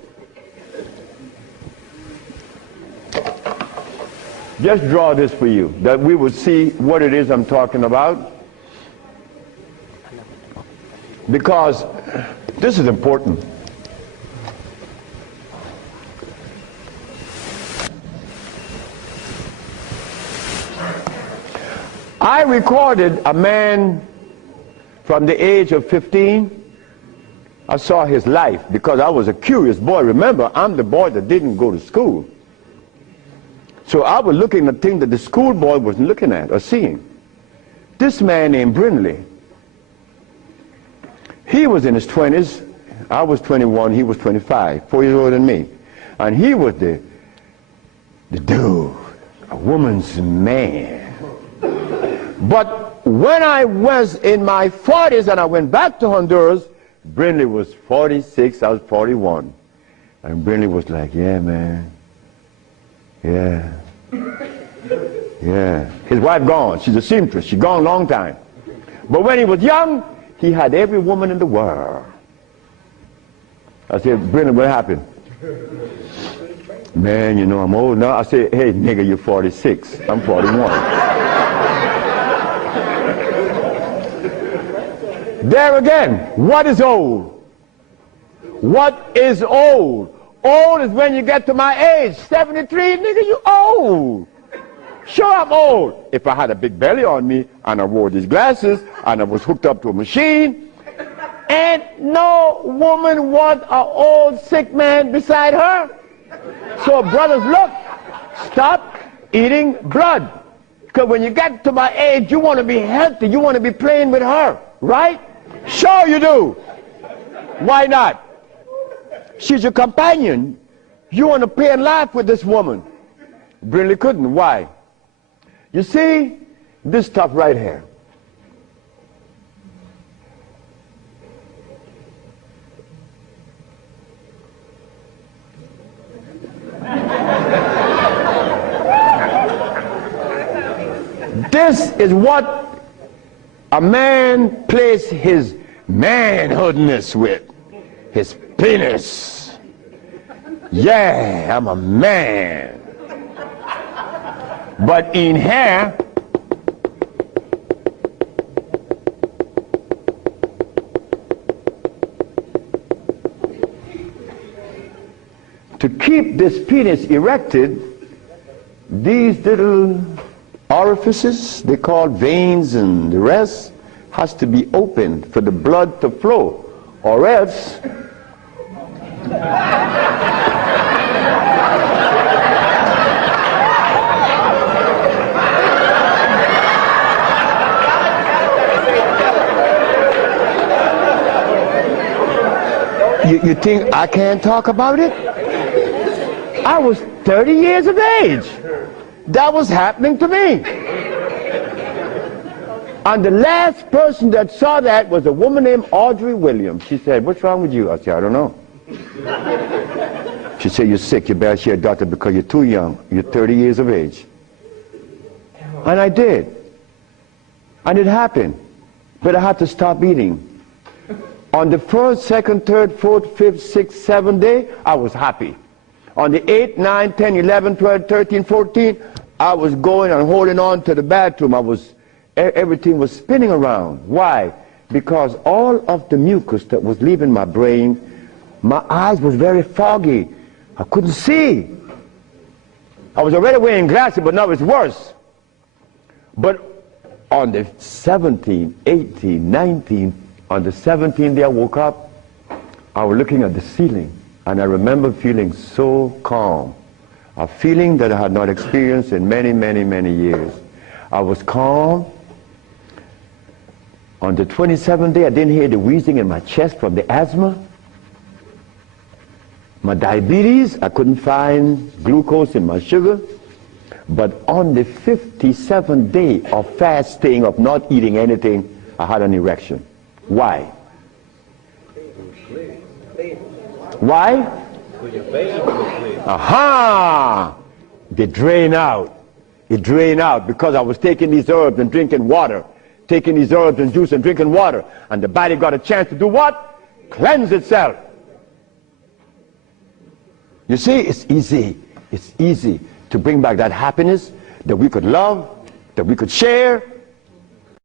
Just draw this for you, that we will see what it is I'm talking about. Because this is important. I recorded a man from the age of 15. I saw his life because I was a curious boy. Remember, I'm the boy that didn't go to school. So I was looking at things that the schoolboy wasn't looking at or seeing. This man named Brindley, he was in his 20s. I was 21, he was 25, 4 years older than me. And he was the dude, a woman's man. But when I was in my 40s and I went back to Honduras, Brindley was 46, I was 41. And Brindley was like, yeah, man. Yeah. Yeah. His wife gone. She's a seamstress. She's gone a long time. But when he was young, he had every woman in the world. I said, Brindley, what happened? Man, you know, I'm old now. I said, hey, nigga, you're 46. I'm 41. There again, what is old? What is old? Old is when you get to my age. 73, nigga, you old. Sure, I'm old. If I had a big belly on me, and I wore these glasses, and I was hooked up to a machine, and no woman want an old sick man beside her. So brothers, look, stop eating blood. Because when you get to my age, you want to be healthy. You want to be playing with her, right? Sure you do. Why not? She's your companion. You want to play and laugh with this woman. Brindley couldn't. Why? You see, this stuff right here. This is what a man plays his manhoodness with, his penis. Yeah, I'm a man. But in here, to keep this penis erected, these little orifices, they call veins and the rest, has to be opened for the blood to flow, or else you think I can't talk about it? I was 30 years of age. That was happening to me. And the last person that saw that was a woman named Audrey Williams. She said, what's wrong with you? I said, I don't know. She said, you're sick. You better see a doctor because you're too young. You're 30 years of age. And I did. And it happened. But I had to stop eating. On the 1st, 2nd, 3rd, 4th, 5th, 6th, 7th day, I was happy. On the 8th, 9th, 10th, 11th, 12th, 13th, 14th, I was going and holding on to the bathroom. Everything was spinning around. Why? Because all of the mucus that was leaving my brain, my eyes was very foggy. I couldn't see. I was already wearing glasses, but now it's worse. But on the 17th, 18th, 19th, on the 17th day I woke up, I was looking at the ceiling, and I remember feeling so calm. A feeling that I had not experienced in many, many, many years. I was calm. On the 27th day, I didn't hear the wheezing in my chest from the asthma. My diabetes, I couldn't find glucose in my sugar. But on the 57th day of fasting, of not eating anything, I had an erection. Why? Why? Aha! They drain out. It drained out because I was taking these herbs and drinking water. Taking these herbs and juice and drinking water. And the body got a chance to do what? cleanse itself. You see, it's easy to bring back that happiness that we could love, that we could share,